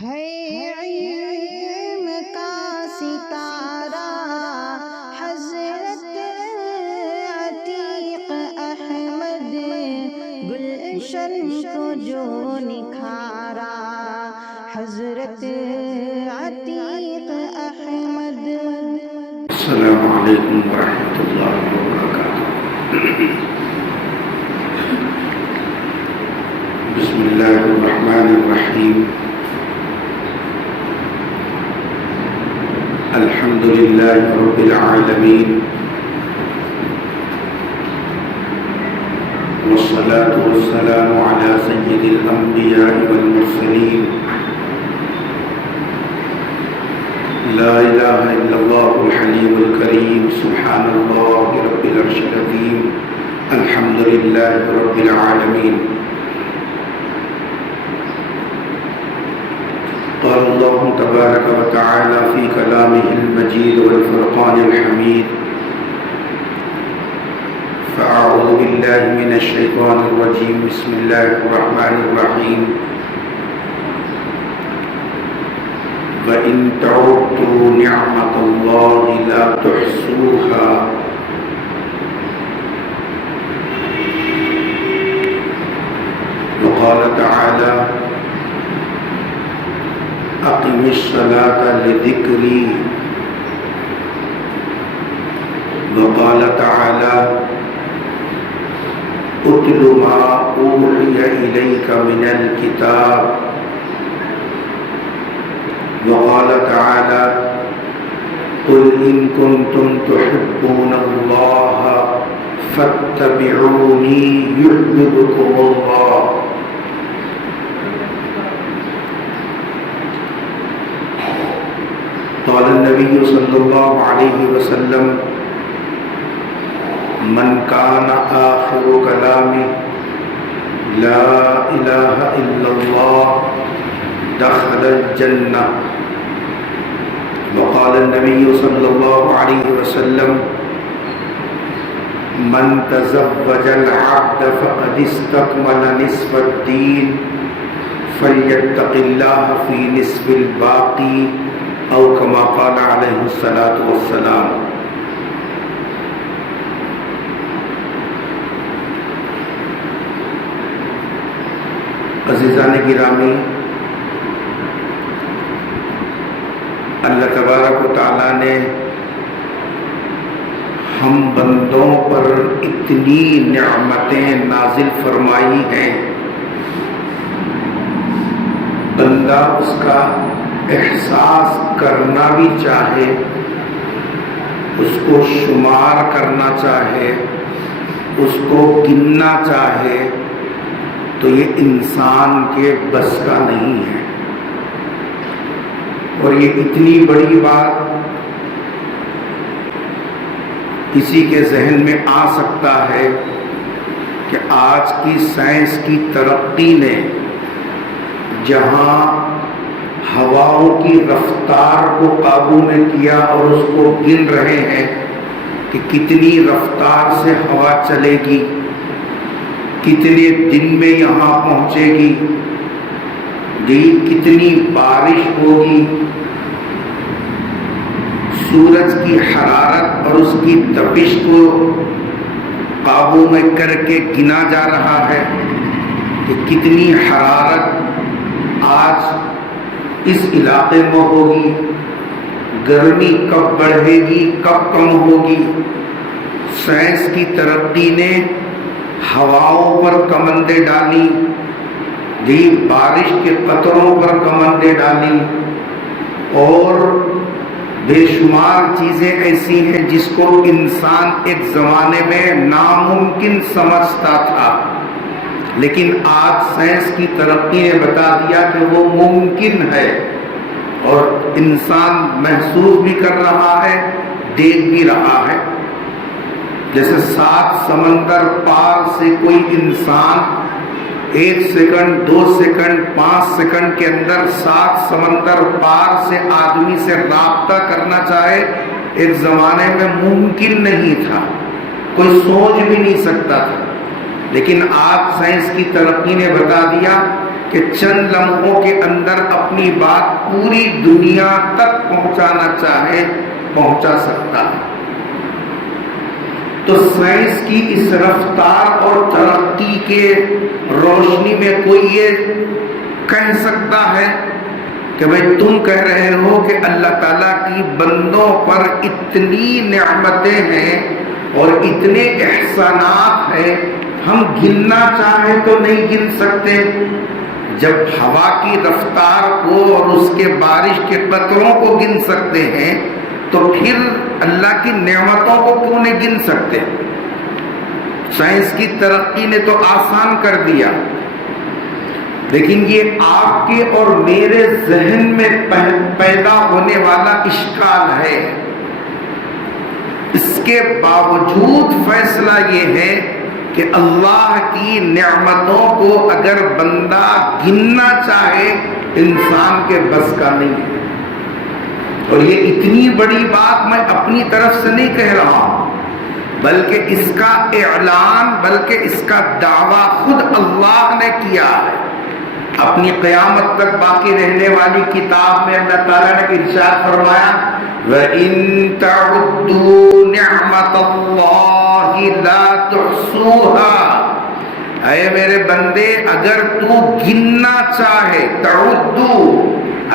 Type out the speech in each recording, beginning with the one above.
ہے علم کا ستارہ حضرت عتیق احمد، گلشن کو جو نکھارا حضرت عتیق احمد۔ السلام علیکم ورحمۃ اللہ وبرکاتہ۔ بسم اللہ الرحمن الرحیم۔ الحمد للہ رب العالمین، والصلاة والسلام علی سید الانبیاء والمرسلین، لا الہ الا اللہ الحلیم الکریم، سبحان اللہ رب العرش العظیم، الحمد للہ رب العالمین۔ قال اللہ تبارک و تعالی فی کلامہ المجید والفرقان الحمید، فاعوذ باللہ من الشیطان الرجیم، بسم اللہ الرحمن الرحیم۔ وَإِن تَعُدُّوا نِعْمَةَ اللَّهِ لَا تُحْصُوهَا۔ وقال تعالى أقم الصلاة لذكري۔ وقال تعالى اتل ما أوحي إليك من الكتاب۔ وقال تعالى قل إن كنتم تحبون الله فاتبعوني يحببكم الله۔ قال النبي صلى الله عليه وسلم من كان آخر كلامه لا إله إلا الله دخل الجنة۔ وقال النبي صلى الله عليه وسلم من تزوج العبد فقد استكمل نصف الدين فليتق الله في نصف الباقي، او كما قال عليه الصلاة والسلام۔ عزیزان گرامی، اللہ تبارک و تعالیٰ نے ہم بندوں پر اتنی نعمتیں نازل فرمائی ہیں، بندہ اس کا احساس کرنا بھی چاہے، اس کو شمار کرنا چاہے، اس کو گننا چاہے تو یہ انسان کے بس کا نہیں ہے۔ اور یہ اتنی بڑی بات کسی کے ذہن میں آ سکتا ہے کہ آج کی سائنس کی ترقی نے جہاں ہواؤں کی رفتار کو قابو میں کیا اور اس کو گن رہے ہیں کہ کتنی رفتار سے ہوا چلے گی، کتنے دن میں یہاں پہنچے گی، کتنی بارش ہوگی، سورج کی حرارت اور اس کی تپش کو قابو میں کر کے گنا جا رہا ہے کہ کتنی حرارت آج اس علاقے میں ہوگی، گرمی کب بڑھے گی، کب کم ہوگی۔ سائنس کی ترقی نے ہواؤں پر کمندیں ڈالی، بارش کے قطروں پر کمندیں ڈالی، اور بے شمار چیزیں ایسی ہیں جس کو انسان ایک زمانے میں ناممکن سمجھتا تھا، لیکن آج سائنس کی ترقی نے بتا دیا کہ وہ ممکن ہے، اور انسان محسوس بھی کر رہا ہے، دیکھ بھی رہا ہے۔ جیسے 7 سمندر پار سے کوئی انسان 1 سیکنڈ، 2 سیکنڈ، 5 سیکنڈ کے اندر 7 سمندر پار سے آدمی سے رابطہ کرنا چاہے، ایک زمانے میں ممکن نہیں تھا، کوئی سوچ بھی نہیں سکتا تھا، لیکن آج سائنس کی ترقی نے بتا دیا کہ چند لمحوں کے اندر اپنی بات پوری دنیا تک پہنچانا چاہے پہنچا سکتا ہے۔ تو سائنس کی اس رفتار اور ترقی کے روشنی میں کوئی یہ کہہ سکتا ہے کہ بھئی تم کہہ رہے ہو کہ اللہ تعالیٰ کی بندوں پر اتنی نعمتیں ہیں اور اتنے احسانات ہیں، ہم گننا چاہیں تو نہیں گن سکتے؟ جب ہوا کی رفتار کو اور اس کے بارش کے قطروں کو گن سکتے ہیں تو پھر اللہ کی نعمتوں کو کیوں نہیں گن سکتے؟ سائنس کی ترقی نے تو آسان کر دیا، لیکن یہ آپ کے اور میرے ذہن میں پیدا ہونے والا اشکال ہے۔ اس کے باوجود فیصلہ یہ ہے کہ اللہ کی نعمتوں کو اگر بندہ گننا چاہے انسان کے بس کا نہیں ہے۔ اور یہ اتنی بڑی بات میں اپنی طرف سے نہیں کہہ رہا ہوں، بلکہ اس کا اعلان، بلکہ اس کا دعویٰ خود اللہ نے کیا ہے۔ اپنی قیامت تک باقی رہنے والی کتاب میں اللہ تعالیٰ نے ارشاد فرمایا وَإِن تَعُدُّوا نِعْمَةَ اللَّهِ لَا تُحْصُوهَا، اے میرے بندے اگر تو گننا چاہے، تعدو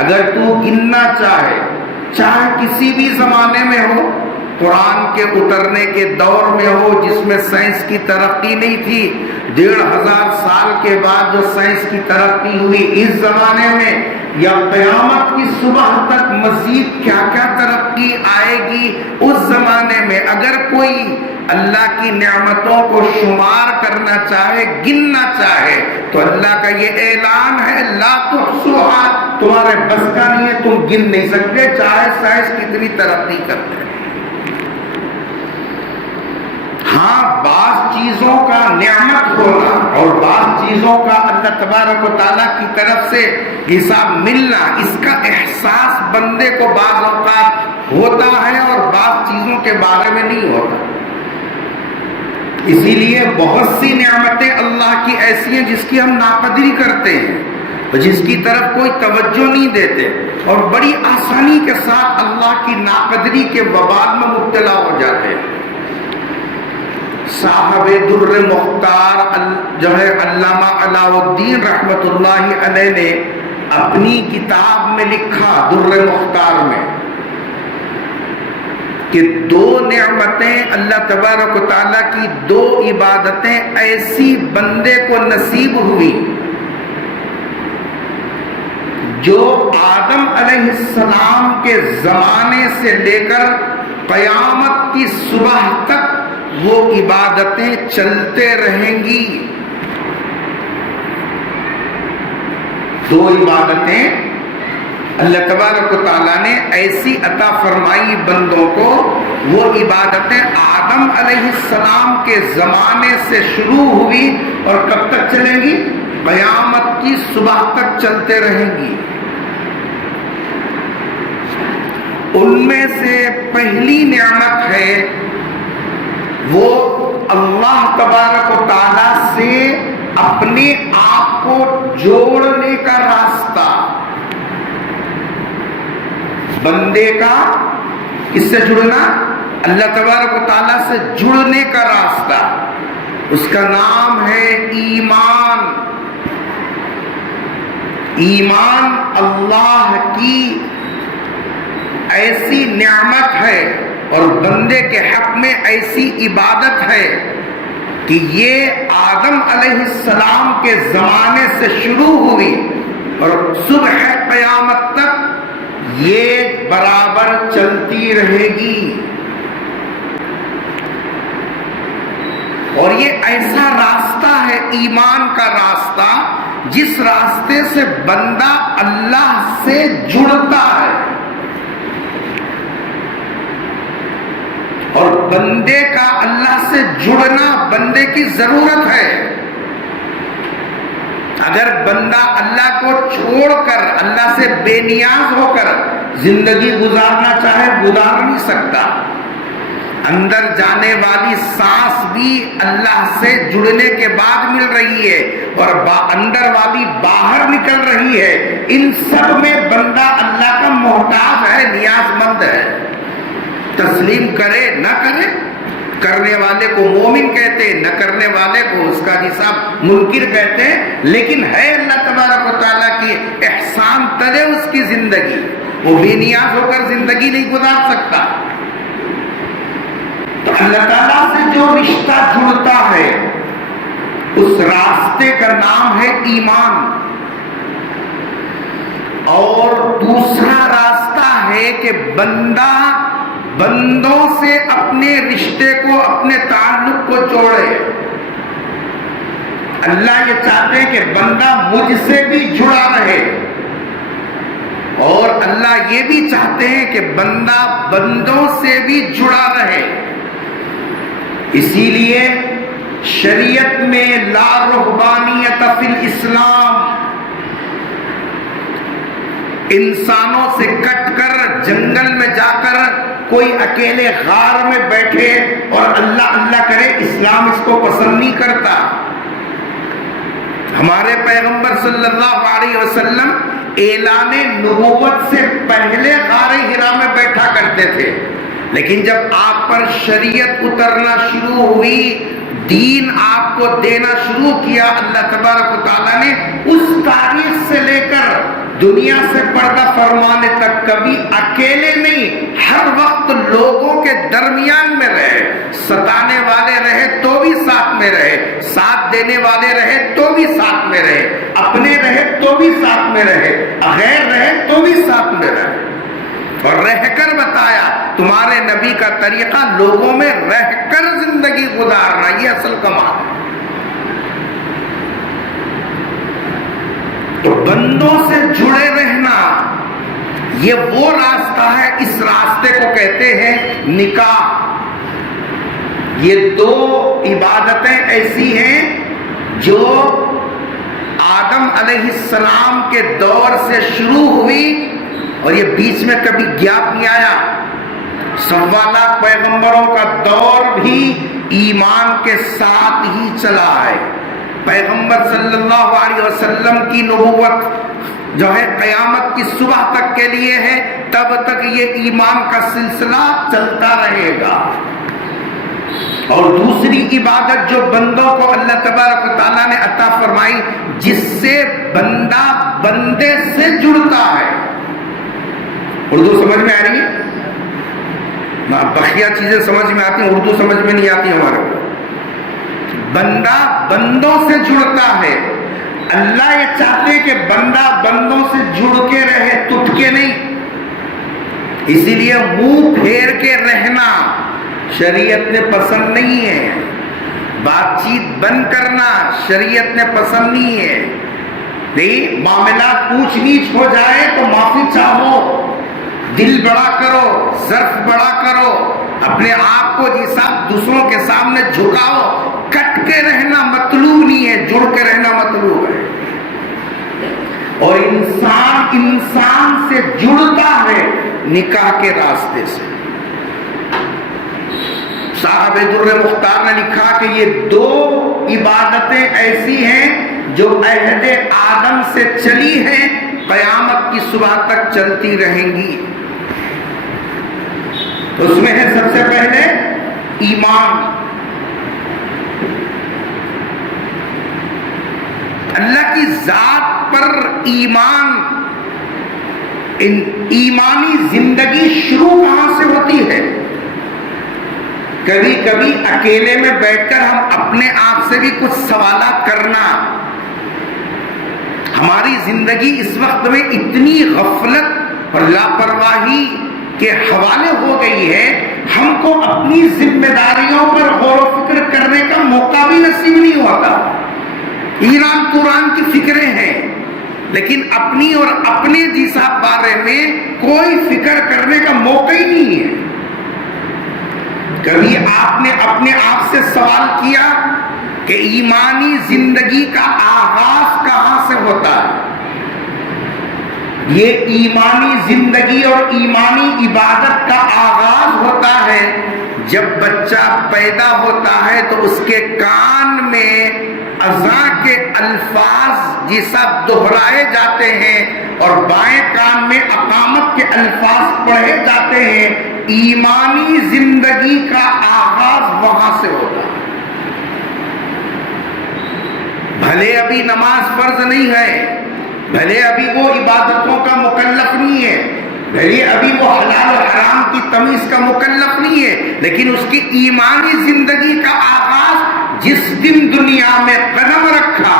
اگر تو گننا چاہے، چاہے کسی بھی زمانے میں ہو، قرآن کے اترنے کے دور میں ہو جس میں سائنس کی ترقی نہیں تھی، 1500 سال کے بعد جو سائنس کی ترقی ہوئی اس زمانے میں، یا قیامت کی صبح تک مزید کیا کیا ترقی آئے گی اس زمانے میں، اگر کوئی اللہ کی نعمتوں کو شمار کرنا چاہے، گننا چاہے، تو اللہ کا یہ اعلان ہے لا تحصوها، تمہارے بس کا نہیں ہے، تم گن نہیں سکتے چاہے سائنس کتنی ترقی کرتے ہیں۔ ہاں، بعض چیزوں کا نعمت ہونا اور بعض چیزوں کا اللہ تبارک و تعالیٰ کی طرف سے حساب ملنا، اس کا احساس بندے کو بعض اوقات ہوتا ہے اور بعض چیزوں کے بارے میں نہیں ہوتا۔ اسی لیے بہت سی نعمتیں اللہ کی ایسی ہیں جس کی ہم ناقدری کرتے ہیں اور جس کی طرف کوئی توجہ نہیں دیتے، اور بڑی آسانی کے ساتھ اللہ کی ناقدری کے وبال میں مبتلا ہو جاتے ہیں۔ صاحب در مختار جو ہے علامہ علاء الدین رحمت اللہ علیہ نے اپنی کتاب میں لکھا در مختار میں کہ 2 نعمتیں اللہ تبارک و تعالیٰ کی 2 عبادتیں ایسی بندے کو نصیب ہوئی جو آدم علیہ السلام کے زمانے سے لے کر قیامت کی صبح تک وہ عبادتیں چلتے رہیں گی۔ 2 عبادتیں اللہ تبارک و تعالیٰ نے ایسی عطا فرمائی بندوں کو، وہ عبادتیں آدم علیہ السلام کے زمانے سے شروع ہوئی اور کب تک چلیں گی؟ قیامت کی صبح تک چلتے رہیں گی۔ ان میں سے پہلی نعمت ہے وہ اللہ تبارک و تعالیٰ سے اپنے آپ کو جوڑنے کا راستہ، بندے کا کس سے جڑنا؟ اللہ تبارک و تعالیٰ سے جڑنے کا راستہ، اس کا نام ہے ایمان۔ ایمان اللہ کی ایسی نعمت ہے اور بندے کے حق میں ایسی عبادت ہے کہ یہ آدم علیہ السلام کے زمانے سے شروع ہوئی اور صبح قیامت تک یہ برابر چلتی رہے گی۔ اور یہ ایسا راستہ ہے ایمان کا راستہ جس راستے سے بندہ اللہ سے جڑتا ہے، اور بندے کا اللہ سے جڑنا بندے کی ضرورت ہے۔ اگر بندہ اللہ کو چھوڑ کر اللہ سے بے نیاز ہو کر زندگی گزارنا چاہے گزار نہیں سکتا۔ اندر جانے والی سانس بھی اللہ سے جڑنے کے بعد مل رہی ہے اور اندر والی باہر نکل رہی ہے. ان سب میں بندہ اللہ کا محتاج ہے, نیاز مند ہے. تسلیم کرے نہ کرے, کرنے والے کو مومن کہتے ہیں, نہ کرنے والے کو اس کا صاحب منکر کہتے ہیں. لیکن ہے اللہ تبارک و تعالیٰ کی احسان تلے اس کی زندگی, وہ بے نیاز ہو کر زندگی نہیں گزار سکتا. تو اللہ تعالیٰ سے جو رشتہ جڑتا ہے اس راستے کا نام ہے ایمان. اور دوسرا راستہ ہے کہ بندہ بندوں سے اپنے رشتے کو, اپنے تعلق کو جوڑے. اللہ یہ چاہتے ہیں کہ بندہ مجھ سے بھی جڑا رہے, اور اللہ یہ بھی چاہتے ہیں کہ بندہ بندوں سے بھی جڑا رہے. اسی لیے شریعت میں لا رہبانیت فی الاسلام, انسانوں سے کٹ کر جنگل میں جا کر کوئی اکیلے غار میں بیٹھے اور اللہ اللہ کرے, اسلام اس کو پسند نہیں کرتا. ہمارے پیغمبر صلی اللہ علیہ وسلم اعلان نبوت سے پہلے غار حرا میں بیٹھا کرتے تھے, لیکن جب آپ پر شریعت اترنا شروع ہوئی, دین آپ کو دینا شروع کیا, اللہ تبارک و تعالیٰ نے اس تاریخ سے لے کر دنیا سے پردہ فرمانے تک کبھی اکیلے نہیں, ہر وقت لوگوں کے درمیان میں رہے. ستانے والے رہے تو بھی ساتھ میں رہے, ساتھ دینے والے رہے تو بھی ساتھ میں رہے, اپنے رہے تو بھی ساتھ میں رہے, غیر رہے تو بھی ساتھ میں رہے. اور رہ کر بتایا تمہارے نبی کا طریقہ لوگوں میں رہ کر زندگی گزارنا, یہ اصل کمال ہے. تو بندوں سے جڑے رہنا یہ وہ راستہ ہے, اس راستے کو کہتے ہیں نکاح. یہ دو عبادتیں ایسی ہیں جو آدم علیہ السلام کے دور سے شروع ہوئی اور یہ بیچ میں کبھی گیپ نہیں آیا. 1.25 لاکھ پیغمبروں کا دور بھی ایمان کے ساتھ ہی چلا ہے. پیغمبر صلی اللہ علیہ وسلم کی نبوت جو ہے قیامت کی صبح تک کے لیے ہے, تب تک یہ ایمان کا سلسلہ چلتا رہے گا. اور دوسری عبادت جو بندوں کو اللہ تبارک و تعالیٰ نے عطا فرمائی, جس سے بندہ بندے سے جڑتا ہے. اردو سمجھ میں آ رہی ہے؟ بقیہ چیزیں سمجھ میں آتی ہیں, اردو سمجھ میں نہیں آتی ہمارے کو. بندہ بندوں سے جڑتا ہے. اللہ یہ چاہتے کہ بندہ بندوں سے جڑ کے رہے, ٹوٹ کے نہیں. اسی لیے منہ پھیر کے رہنا شریعت نے پسند نہیں ہے. بات چیت بند کرنا شریعت نے پسند نہیں ہے. نہیں, معاملات اونچ نیچ ہو جائے تو معافی چاہو, دل بڑا کرو, ظرف بڑا کرو, اپنے آپ کو دوسروں کے سامنے جھکاؤ. کٹ کے رہنا مطلوب نہیں ہے, جڑ کے رہنا مطلوب ہے. اور انسان سے جڑتا ہے نکاح کے راستے سے. صاحب در مختار نے لکھا کہ یہ دو عبادتیں ایسی ہیں جو عہد آدم سے چلی ہیں, قیامت کی صبح تک چلتی رہیں گی. اس میں ہے سب سے پہلے ایمان. اللہ کی ذات پر ایمان. ایمانی زندگی شروع کہاں سے ہوتی ہے؟ کبھی کبھی اکیلے میں بیٹھ کر ہم اپنے آپ سے بھی کچھ سوالات کرنا. ہماری زندگی اس وقت میں اتنی غفلت اور لاپرواہی کے حوالے ہو گئی ہے, ہم کو اپنی ذمہ داریوں پر غور و فکر کرنے کا موقع بھی نصیب نہیں ہوتا. ایران قرآن کی فکریں ہیں, لیکن اپنی اور اپنے جیسا بارے میں کوئی فکر کرنے کا موقع ہی نہیں ہے. کبھی آپ نے اپنے آپ سے سوال کیا کہ ایمانی زندگی کا آغاز کہاں سے ہوتا ہے؟ یہ ایمانی زندگی اور ایمانی عبادت کا آغاز ہوتا ہے جب بچہ پیدا ہوتا ہے تو اس کے کان میں اذان کے الفاظ جی سب دہرائے جاتے ہیں اور بائیں کان میں اقامت کے الفاظ پڑھے جاتے ہیں. ایمانی زندگی کا آغاز وہاں سے ہوتا ہے. بھلے ابھی نماز فرض نہیں ہے، بھلے ابھی وہ عبادتوں کا مکلف نہیں ہے، بھلے ابھی وہ حلال و حرام کی تمیز کا مکلف نہیں ہے، لیکن اس کی ایمانی زندگی کا آغاز جس دن دنیا میں قدم رکھا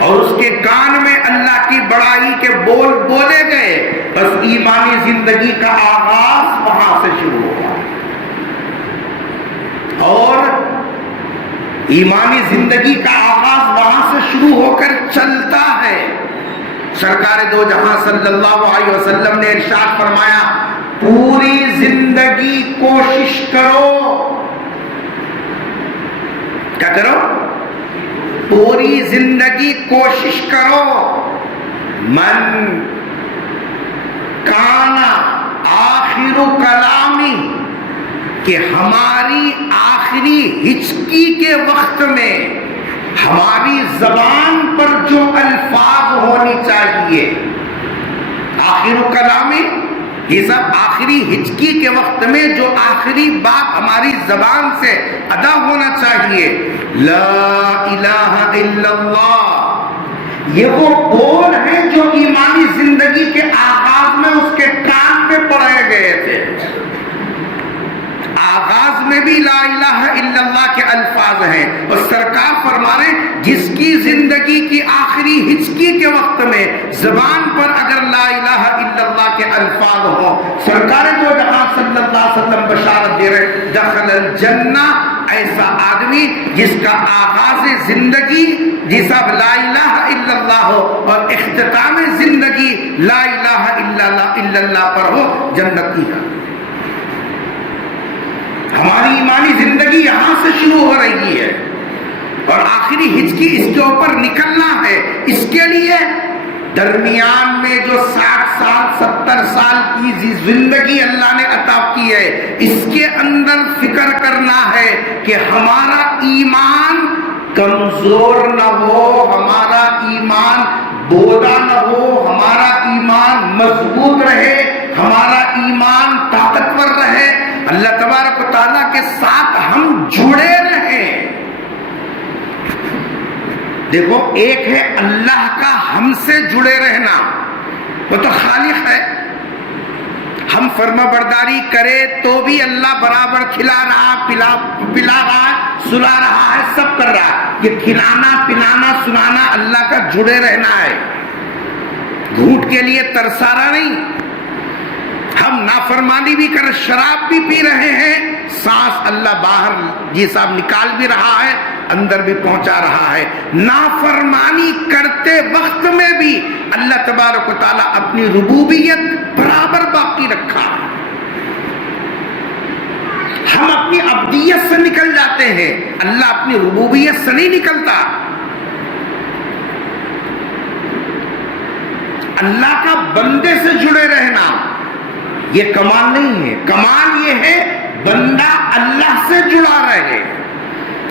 اور اس کے کان میں اللہ کی بڑائی کے بول بولے گئے، بس ایمانی زندگی کا آغاز وہاں سے شروع ہوا. اور ایمانی زندگی کا آغاز وہاں سے شروع ہو کر چلتا ہے. سرکار دو جہاں صلی اللہ علیہ وسلم نے ارشاد فرمایا، پوری زندگی کوشش کرو. کیا کرو؟ پوری زندگی کوشش کرو. من کانا آخر کلامی، کہ ہماری آخری ہچکی کے وقت میں ہماری زبان پر جو الفاظ ہونی چاہیے، آخر کلامی یہ سب آخری ہچکی کے وقت میں جو آخری بات ہماری زبان سے ادا ہونا چاہیے، لا الہ الا اللہ. یہ وہ بول ہیں جو ایمانی زندگی کے آغاز میں اس کے کان میں پڑھے گئے تھے. آغاز میں بھی لا الہ الا اللہ کے الفاظ ہیں، اور سرکار فرما رہے ہیں جس کی زندگی کی آخری ہچکی کے وقت میں زبان پر اگر لا الہ الا اللہ کے الفاظ ہوں، سرکار دو جہاں صلی اللہ علیہ وسلم بشارت دے رہے دخل الجنہ، ایسا آدمی جس کا آغاز زندگی جیسا لا الہ الا اللہ ہو اور اختتام زندگی لا الہ الا اللہ پر ہو، جنتی ہے. ہماری ایمانی زندگی یہاں سے شروع ہو رہی ہے اور آخری ہچکی اس کے اوپر نکلنا ہے. اس کے لیے درمیان میں جو 60 سال 70 سال کی زندگی اللہ نے عطا کی ہے، اس کے اندر فکر کرنا ہے کہ ہمارا ایمان کمزور نہ ہو، ہمارا ایمان بودا نہ ہو، ہمارا ایمان مضبوط رہے، ہمارا ایمان طاقتور رہے، اللہ تبارک و تعالیٰ کے ساتھ ہم جڑے رہیں. دیکھو، ایک ہے اللہ کا ہم سے جڑے رہنا، وہ تو خالق ہے. ہم فرما برداری کرے تو بھی اللہ برابر کھلا رہا، پلا رہا، سلا رہا ہے، سب کر رہا ہے. یہ کھلانا پلانا سنانا اللہ کا جڑے رہنا ہے، گھونٹ کے لیے ترسارا نہیں. ہم نافرمانی بھی کر، شراب بھی پی رہے ہیں، سانس اللہ باہر جی صاحب نکال بھی رہا ہے، اندر بھی پہنچا رہا ہے. نافرمانی کرتے وقت میں بھی اللہ تبارک و تعالیٰ اپنی ربوبیت برابر باقی رکھا. ہم اپنی عبدیت سے نکل جاتے ہیں، اللہ اپنی ربوبیت سے نہیں نکلتا. اللہ کا بندے سے جڑے رہنا یہ کمال نہیں ہے، کمال یہ ہے بندہ اللہ سے جڑا رہے.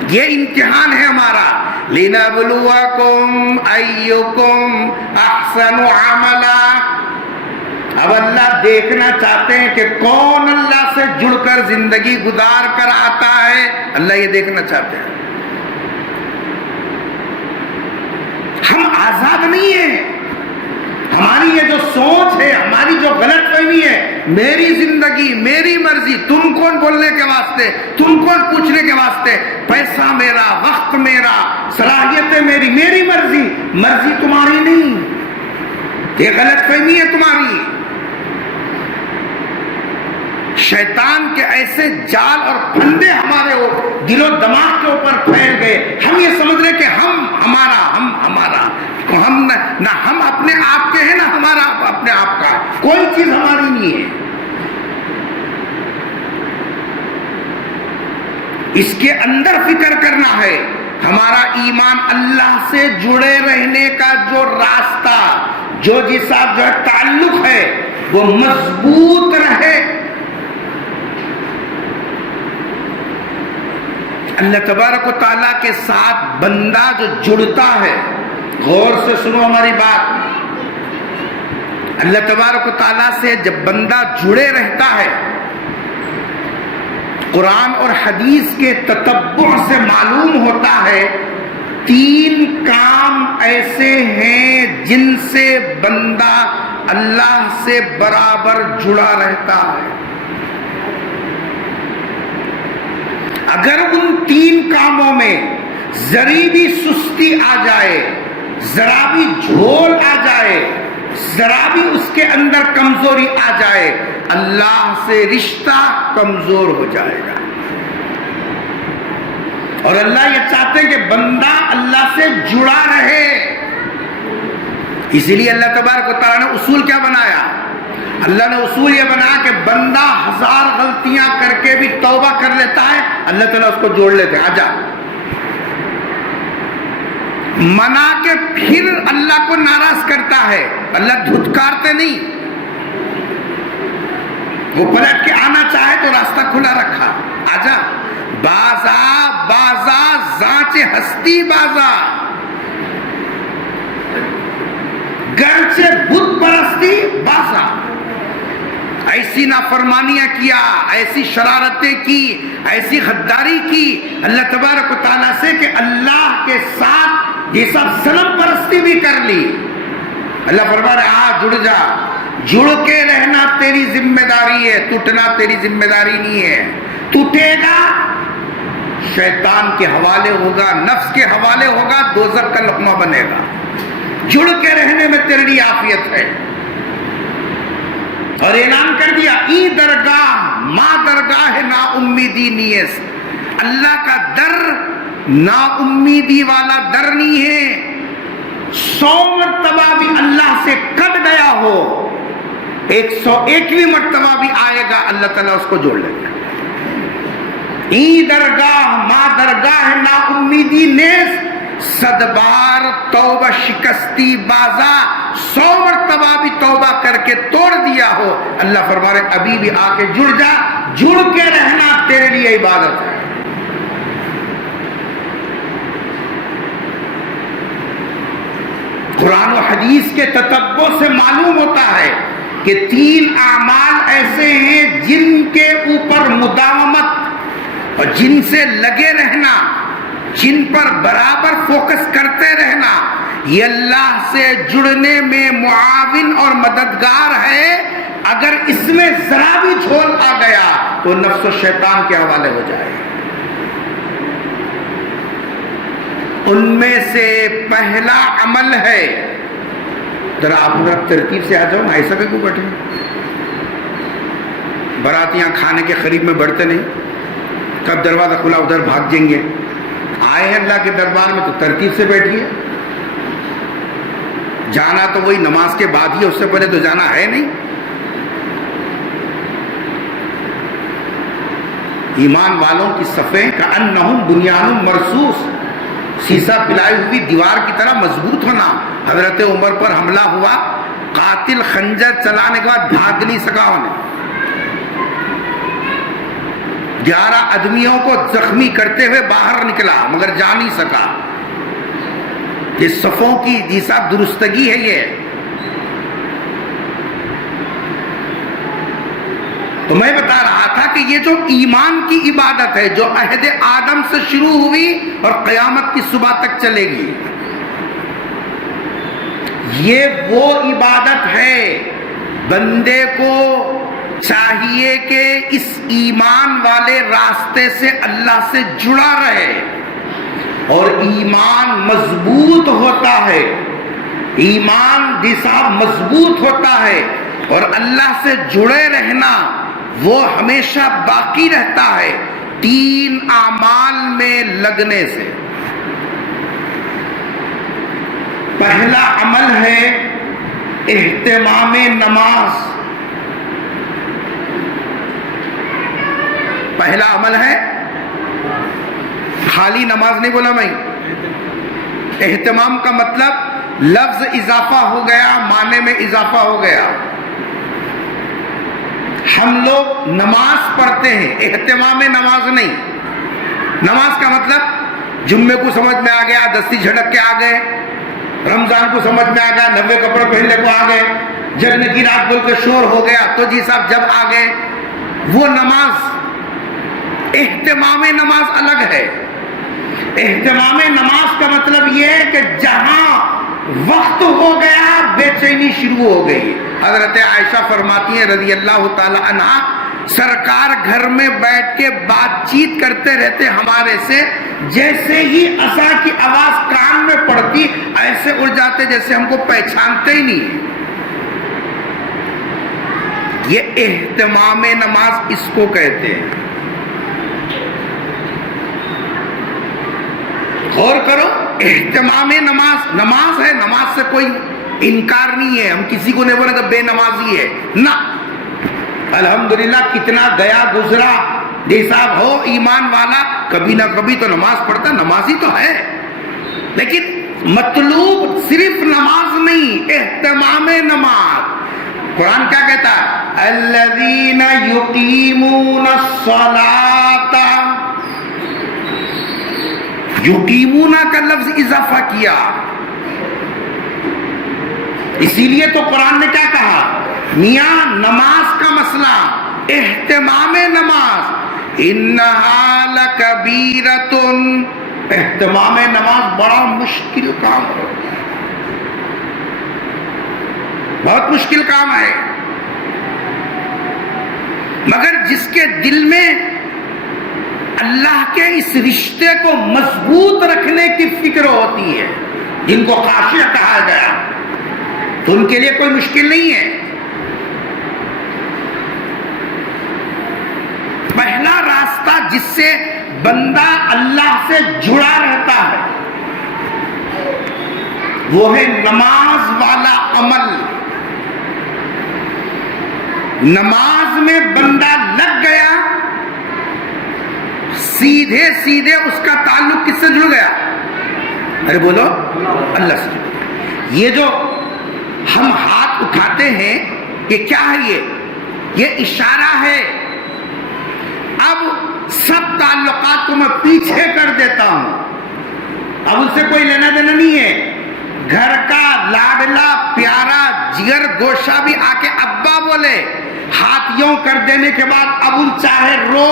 یہ امتحان ہے ہمارا. لِنَبْلُوَكُمْ أَيُّكُمْ أَحْسَنُ عَمَلًا. اب اللہ دیکھنا چاہتے ہیں کہ کون اللہ سے جڑ کر زندگی گزار کر آتا ہے. اللہ یہ دیکھنا چاہتے ہیں. ہم آزاد نہیں ہیں. ہماری یہ جو سوچ ہے، ہماری جو غلط فہمی ہے، میری زندگی میری مرضی، تم کون بولنے کے واسطے، تم کون پوچھنے کے واسطے، پیسہ میرا، وقت میرا، صلاحیتیں میری، میری مرضی، مرضی تمہاری نہیں. یہ غلط فہمی ہے تمہاری. شیطان کے ایسے جال اور پھندے ہمارے دل و دماغ کے اوپر پھیل گئے. ہم یہ سمجھ رہے کہ ہم ہمارا، ہم نہ ہم اپنے آپ کے ہیں، نہ ہمارا اپنے آپ کا. کوئی چیز ہماری نہیں ہے. اس کے اندر فکر کرنا ہے. ہمارا ایمان اللہ سے جڑے رہنے کا جو راستہ، جو جیسا جو تعلق ہے، وہ مضبوط رہے. اللہ تبارک و تعالیٰ کے ساتھ بندہ جو جڑتا ہے، غور سے سنو ہماری بات، اللہ تبارک و تعالیٰ سے جب بندہ جڑے رہتا ہے، قرآن اور حدیث کے تتبع سے معلوم ہوتا ہے 3 کام ایسے ہیں جن سے بندہ اللہ سے برابر جڑا رہتا ہے۔ اگر ان 3 کاموں میں ذری بھی سستی آ جائے، ذرا بھی جھول آ جائے، ذرا بھی اس کے اندر کمزوری آ جائے، اللہ سے رشتہ کمزور ہو جائے گا۔ اور اللہ یہ چاہتے ہیں کہ بندہ اللہ سے جڑا رہے، اسی لیے اللہ تبارک و تعالیٰ نے اصول کیا بنایا؟ اللہ نے اصول یہ بنا کہ بندہ 1000 غلطیاں کر کے بھی توبہ کر لیتا ہے، اللہ تعالیٰ اس کو جوڑ لیتے ہیں، آجا منا کے پھر اللہ کو ناراض کرتا ہے، اللہ دھتکارتے نہیں، وہ پلٹ کے آنا چاہے تو راستہ کھلا رکھا، آجا بازا بازا زانچ ہستی بازا، گرچہ بت پرستی بازا، ایسی نافرمانیاں کیا، ایسی شرارتیں کی، ایسی غداری کی اللہ تبارک و تعالیٰ سے کہ اللہ کے ساتھ یہ سب صنم پرستی بھی کر لی۔ اللہ فرما رہا ہے جڑ جا، جڑ کے رہنا تیری ذمہ داری ہے، ٹوٹنا تیری ذمہ داری نہیں ہے۔ ٹوٹے گا شیطان کے حوالے ہوگا، نفس کے حوالے ہوگا، دوزخ کا لقمہ بنے گا۔ جڑ کے رہنے میں تیرے لیے عافیت ہے۔ اور اعلان کر دیا ای درگاہ ما درگاہ نا امیدی نیس، اللہ کا در نا امیدی والا در نہیں ہے۔ 100 مرتبہ بھی اللہ سے کٹ گیا ہو، 101ویں مرتبہ بھی آئے گا، اللہ تعالیٰ اس کو جوڑ لے گا۔ ای درگاہ ما درگاہ نا امیدی نیس، 100 بار توبہ شکستی بازا، 100 مرتبہ بھی توبہ کر کے توڑ دیا ہو، اللہ فرما رہے ابھی بھی آ کے جڑ جا، جڑ کے رہنا تیرے لیے عبادت ہے۔ قرآن و حدیث کے تتبع سے معلوم ہوتا ہے کہ 3 اعمال ایسے ہیں جن کے اوپر مداومت اور جن سے لگے رہنا، جن پر برابر فوکس کرتے رہنا، یہ اللہ سے جڑنے میں معاون اور مددگار ہے۔ اگر اس میں ذرا بھی جھول آ گیا تو نفس و شیطان کے حوالے ہو جائے۔ ان میں سے پہلا عمل ہے، ذرا آپ لوگ ترتیب سے آ جاؤ نا، ایسا بھی کیوں بیٹھے؟ براتیاں کھانے کے قریب میں بڑھتے نہیں، کب دروازہ کھلا ادھر بھاگ جائیں گے۔ آئے ہیں اللہ کے دربار میں تو ترتیب سے بیٹھیے، جانا تو وہی نماز کے بعد ہی، اس سے پہلے تو جانا ہے نہیں۔ ایمان والوں کی صفیں کأنہم بنیان مرصوص، سیسا پلائی ہوئی دیوار کی طرح مضبوط ہونا۔ حضرت عمر پر حملہ ہوا، قاتل خنجر چلانے کے بعد بھاگ نہیں سکا انہیں، 11 آدمیوں کو زخمی کرتے ہوئے باہر نکلا مگر جا نہیں سکا۔ یہ صفوں کی جیسا درستگی ہے۔ یہ تو میں بتا رہا تھا کہ یہ جو ایمان کی عبادت ہے جو عہد آدم سے شروع ہوئی اور قیامت کی صبح تک چلے گی، یہ وہ عبادت ہے بندے کو چاہیے کہ اس ایمان والے راستے سے اللہ سے جڑا رہے، اور ایمان مضبوط ہوتا ہے، ایمان جیسا مضبوط ہوتا ہے، اور اللہ سے جڑے رہنا وہ ہمیشہ باقی رہتا ہے 3 اعمال میں لگنے سے۔ پہلا عمل ہے اہتمام نماز، پہلا عمل ہے، خالی نماز نہیں بولا میں، اہتمام کا مطلب لفظ اضافہ ہو گیا، معنی میں اضافہ ہو گیا۔ ہم لوگ نماز پڑھتے ہیں، اہتمام نماز نہیں، نماز کا مطلب جمعے کو سمجھ میں آ گیا، دستی جھڑک کے آ گئے، رمضان کو سمجھ میں آ گیا، 90 کپڑے پہننے کو آ گئے، جگنے کی رات بول کے شور ہو گیا تو جی صاحب جب آ گئے وہ نماز۔ اہتمام نماز الگ ہے۔ اہتمام نماز کا مطلب یہ ہے کہ جہاں وقت ہو گیا بے چینی شروع ہو گئی۔ حضرت عائشہ فرماتی ہیں رضی اللہ تعالی عنہا، سرکار گھر میں بیٹھ کے بات چیت کرتے رہتے ہمارے سے، جیسے ہی عصا کی آواز کان میں پڑتی ایسے اڑ جاتے جیسے ہم کو پہچانتے ہی نہیں۔ یہ اہتمام نماز اس کو کہتے ہیں۔ غور کرو، اہتمام نماز نماز ہے، نماز سے کوئی انکار نہیں ہے، ہم کسی کو نہیں بولے کہ بے نمازی ہے، نہ، الحمدللہ کتنا گیا گزرا دے صاحب ہو ایمان والا، کبھی نہ کبھی تو نماز پڑھتا، نمازی تو ہے، لیکن مطلوب صرف نماز نہیں، اہتمام نماز۔ قرآن کیا کہتا ہے؟ الذین یقیمون الصلاۃ، یقیمون کا لفظ اضافہ کیا، اسی لیے تو قرآن نے کیا کہا؟ میاں نماز کا مسئلہ، اہتمام نماز، انہا لکبیرۃ، اہتمام نماز بڑا مشکل کام ہے، بہت مشکل کام ہے، مگر جس کے دل میں اللہ کے اس رشتے کو مضبوط رکھنے کی فکر ہوتی ہے، جن کو خاشع کہا گیا، تو ان کے لیے کوئی مشکل نہیں ہے۔ پہلا راستہ جس سے بندہ اللہ سے جڑا رہتا ہے وہ ہے نماز والا عمل۔ نماز میں بندہ لگ گیا، سیدھے سیدھے اس کا تعلق کس سے جڑ گیا؟ ارے بولو، اللہ سے۔ یہ جو ہم ہاتھ اٹھاتے ہیں یہ کیا ہے؟ یہ اشارہ ہے۔ اب سب تعلقات کو میں پیچھے کر دیتا ہوں، اب ان سے کوئی لینا دینا نہیں ہے۔ گھر کا لاڈلا پیارا جگر گوشہ بھی آ کے ابا بولے، ہاتھ یوں کر دینے کے بعد اب ان چاہے رو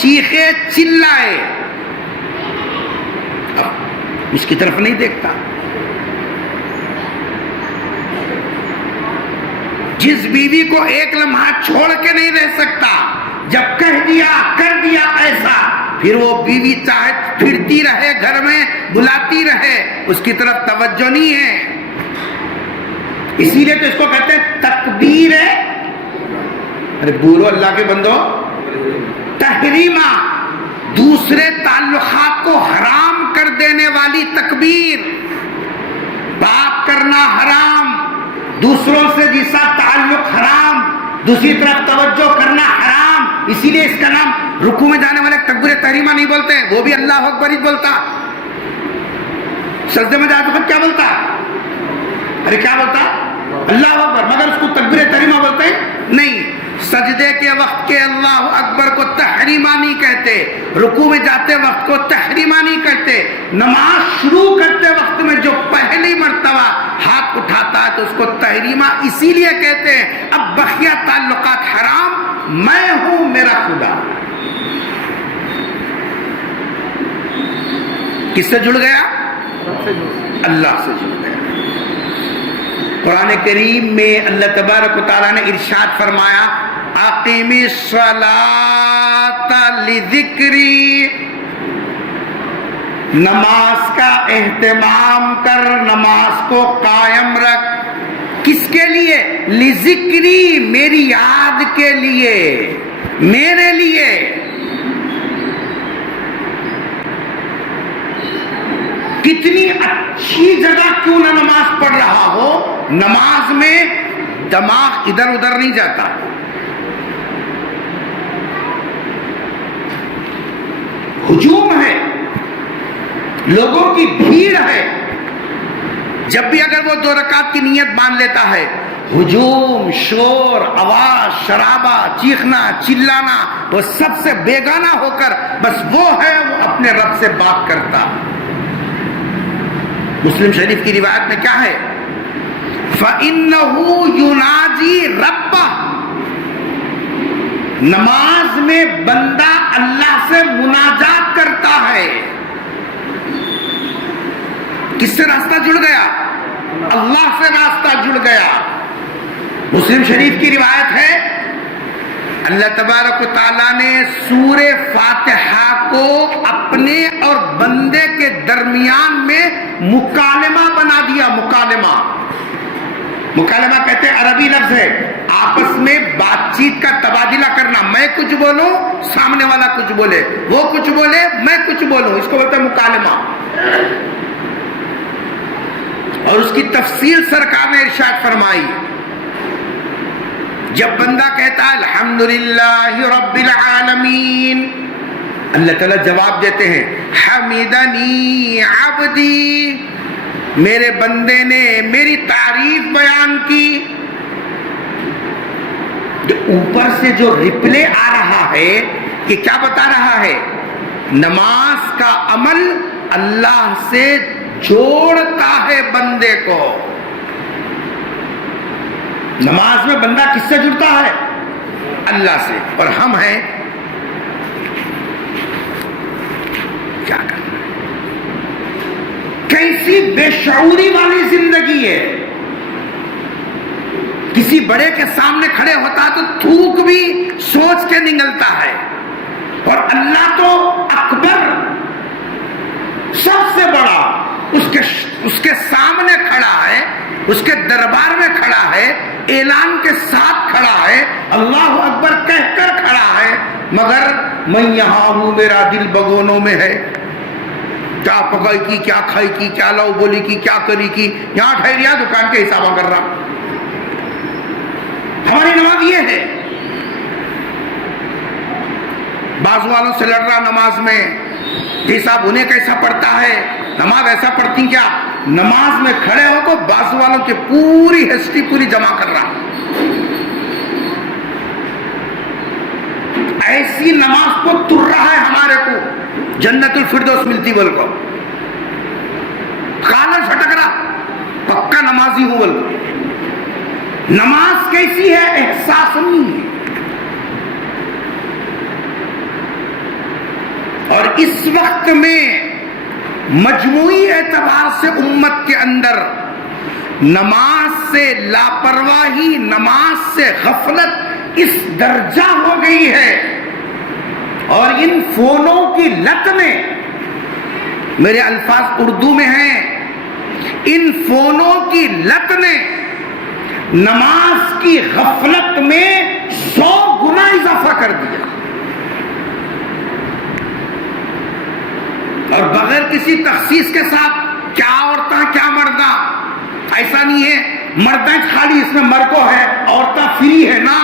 چیخے چلائے، اب اس کی طرف نہیں دیکھتا۔ جس بیوی کو ایک لمحہ چھوڑ کے نہیں رہ سکتا، جب کہہ دیا کر دیا ایسا، پھر وہ بیوی چاہے پھرتی رہے گھر میں بلاتی رہے، اس کی طرف توجہ نہیں ہے۔ اسی لیے تو اس کو کہتے ہیں تکبیر، ارے بولو اللہ کے بندو، تحریمہ، دوسرے تعلقات کو حرام کر دینے والی تکبیر۔ بات کرنا حرام، دوسروں سے جیسا تعلق حرام، دوسری طرف توجہ کرنا حرام، اسی لیے اس کا نام رکوع میں جانے والے تکبیر تحریمہ نہیں بولتے، وہ بھی اللہ اکبر ہی بولتا۔ سجدے میں جاتے وقت کیا بولتا؟ ارے کیا بولتا؟ اللہ اکبر، مگر اس کو تکبیر تحریمہ بولتے نہیں۔ سجدے کے وقت کے اللہ اکبر کو تحریمہ نہیں کہتے، رکوع میں جاتے وقت کو تحریمہ نہیں کہتے۔ نماز شروع کرتے وقت میں جو پہلی مرتبہ ہاتھ اٹھاتا ہے تو اس کو تحریمہ اسی لیے کہتے ہیں۔ اب بقیہ تعلقات حرام، میں ہوں میرا خدا۔ کس سے جڑ گیا؟ اللہ سے جڑ گیا۔ قرآن کریم میں اللہ تبارک و تعالیٰ نے ارشاد فرمایا، اقیم الصلاۃ لذکری، نماز کا اہتمام کر، نماز کو قائم رکھ، کس کے لیے؟ لذکری، میری یاد کے لیے، میرے لیے۔ کتنی اچھی جگہ کیوں نہ نماز پڑھ رہا ہو، نماز میں دماغ ادھر ادھر نہیں جاتا۔ ہجوم ہے، لوگوں کی بھیڑ ہے، جب بھی اگر وہ 2 رکعت کی نیت باندھ لیتا ہے، ہجوم، شور، آواز، شرابہ، چیخنا، چلانا، وہ سب سے بیگانہ ہو کر بس وہ ہے وہ اپنے رب سے بات کرتا۔ مسلم شریف کی روایت میں کیا ہے؟ فَإِنَّهُ يُنَاجِي رَبَّهُ، نماز میں بندہ اللہ سے مناجات کرتا ہے۔ کس سے راستہ جڑ گیا؟ اللہ سے راستہ جڑ گیا۔ مسلم شریف کی روایت ہے اللہ تبارک و تعالیٰ نے سورہ فاتحہ کو اپنے اور بندے کے درمیان میں مکالمہ بنا دیا۔ مکالمہ کہتے ہیں عربی لفظ ہے، آپس میں بات چیت کا تبادلہ کرنا، میں کچھ بولوں سامنے والا کچھ بولے، وہ کچھ بولے میں کچھ بولوں، اس کو بولتے ہیں مکالمہ۔ اور اس کی تفصیل سرکار نے ارشاد فرمائی، جب بندہ کہتا ہے الحمدللہ رب العالمین، اللہ تعالیٰ جواب دیتے ہیں حمیدنی عبدی، میرے بندے نے میری تعریف بیان کی۔ اوپر سے جو ریپلے آ رہا ہے یہ کیا بتا رہا ہے؟ نماز کا عمل اللہ سے جوڑتا ہے بندے کو۔ نماز میں بندہ کس سے جڑتا ہے؟ اللہ سے۔ اور ہم ہیں کیا کرنا؟ کیسی بے شعوری والی زندگی ہے۔ کسی بڑے کے سامنے کھڑے ہوتا تو تھوک بھی سوچ کے نگلتا ہے، اور اللہ تو اکبر، سب سے بڑا، اس کے سامنے کھڑا ہے، اس کے دربار میں کھڑا ہے، اعلان کے ساتھ کھڑا ہے، اللہ اکبر کہہ کر کھڑا ہے، مگر میں یہاں ہوں، میرا دل بگونوں میں ہے، کیا پکائی کی، کیا کھائی کی، کیا لو بولی کی، کیا کری کی، یہاں ٹھہریا دکان کے حسابہ کر رہا۔ ہماری نماز یہ ہے۔ بعض والوں سے لڑ رہا نماز میں، جی صاحب انہیں کیسا پڑھتا ہے، نماز ایسا پڑھتی کیا؟ نماز میں کھڑے ہو تو بعض والوں کی پوری ہسٹری پوری جمع کر رہا۔ ایسی نماز کو تر رہا ہے ہمارے کو جنت الفردوس ملتی بول کو، کالر پھٹک رہا، پکا نمازی ہوں بول کو۔ نماز کیسی ہے؟ احساس نہیں ہے۔ اور اس وقت میں مجموعی اعتبار سے امت کے اندر نماز سے لاپرواہی، نماز سے غفلت اس درجہ ہو گئی ہے، اور ان فونوں کی لت نے، میرے الفاظ اردو میں ہیں، ان فونوں کی لت نے نماز کی غفلت میں 100 گنا اضافہ کر دیا۔ اور بغیر کسی تخصیص کے ساتھ کیا عورتاں کیا مرداں، ایسا نہیں ہے مردیں خالی اس میں مرکو ہے، عورتیں فری ہے نا۔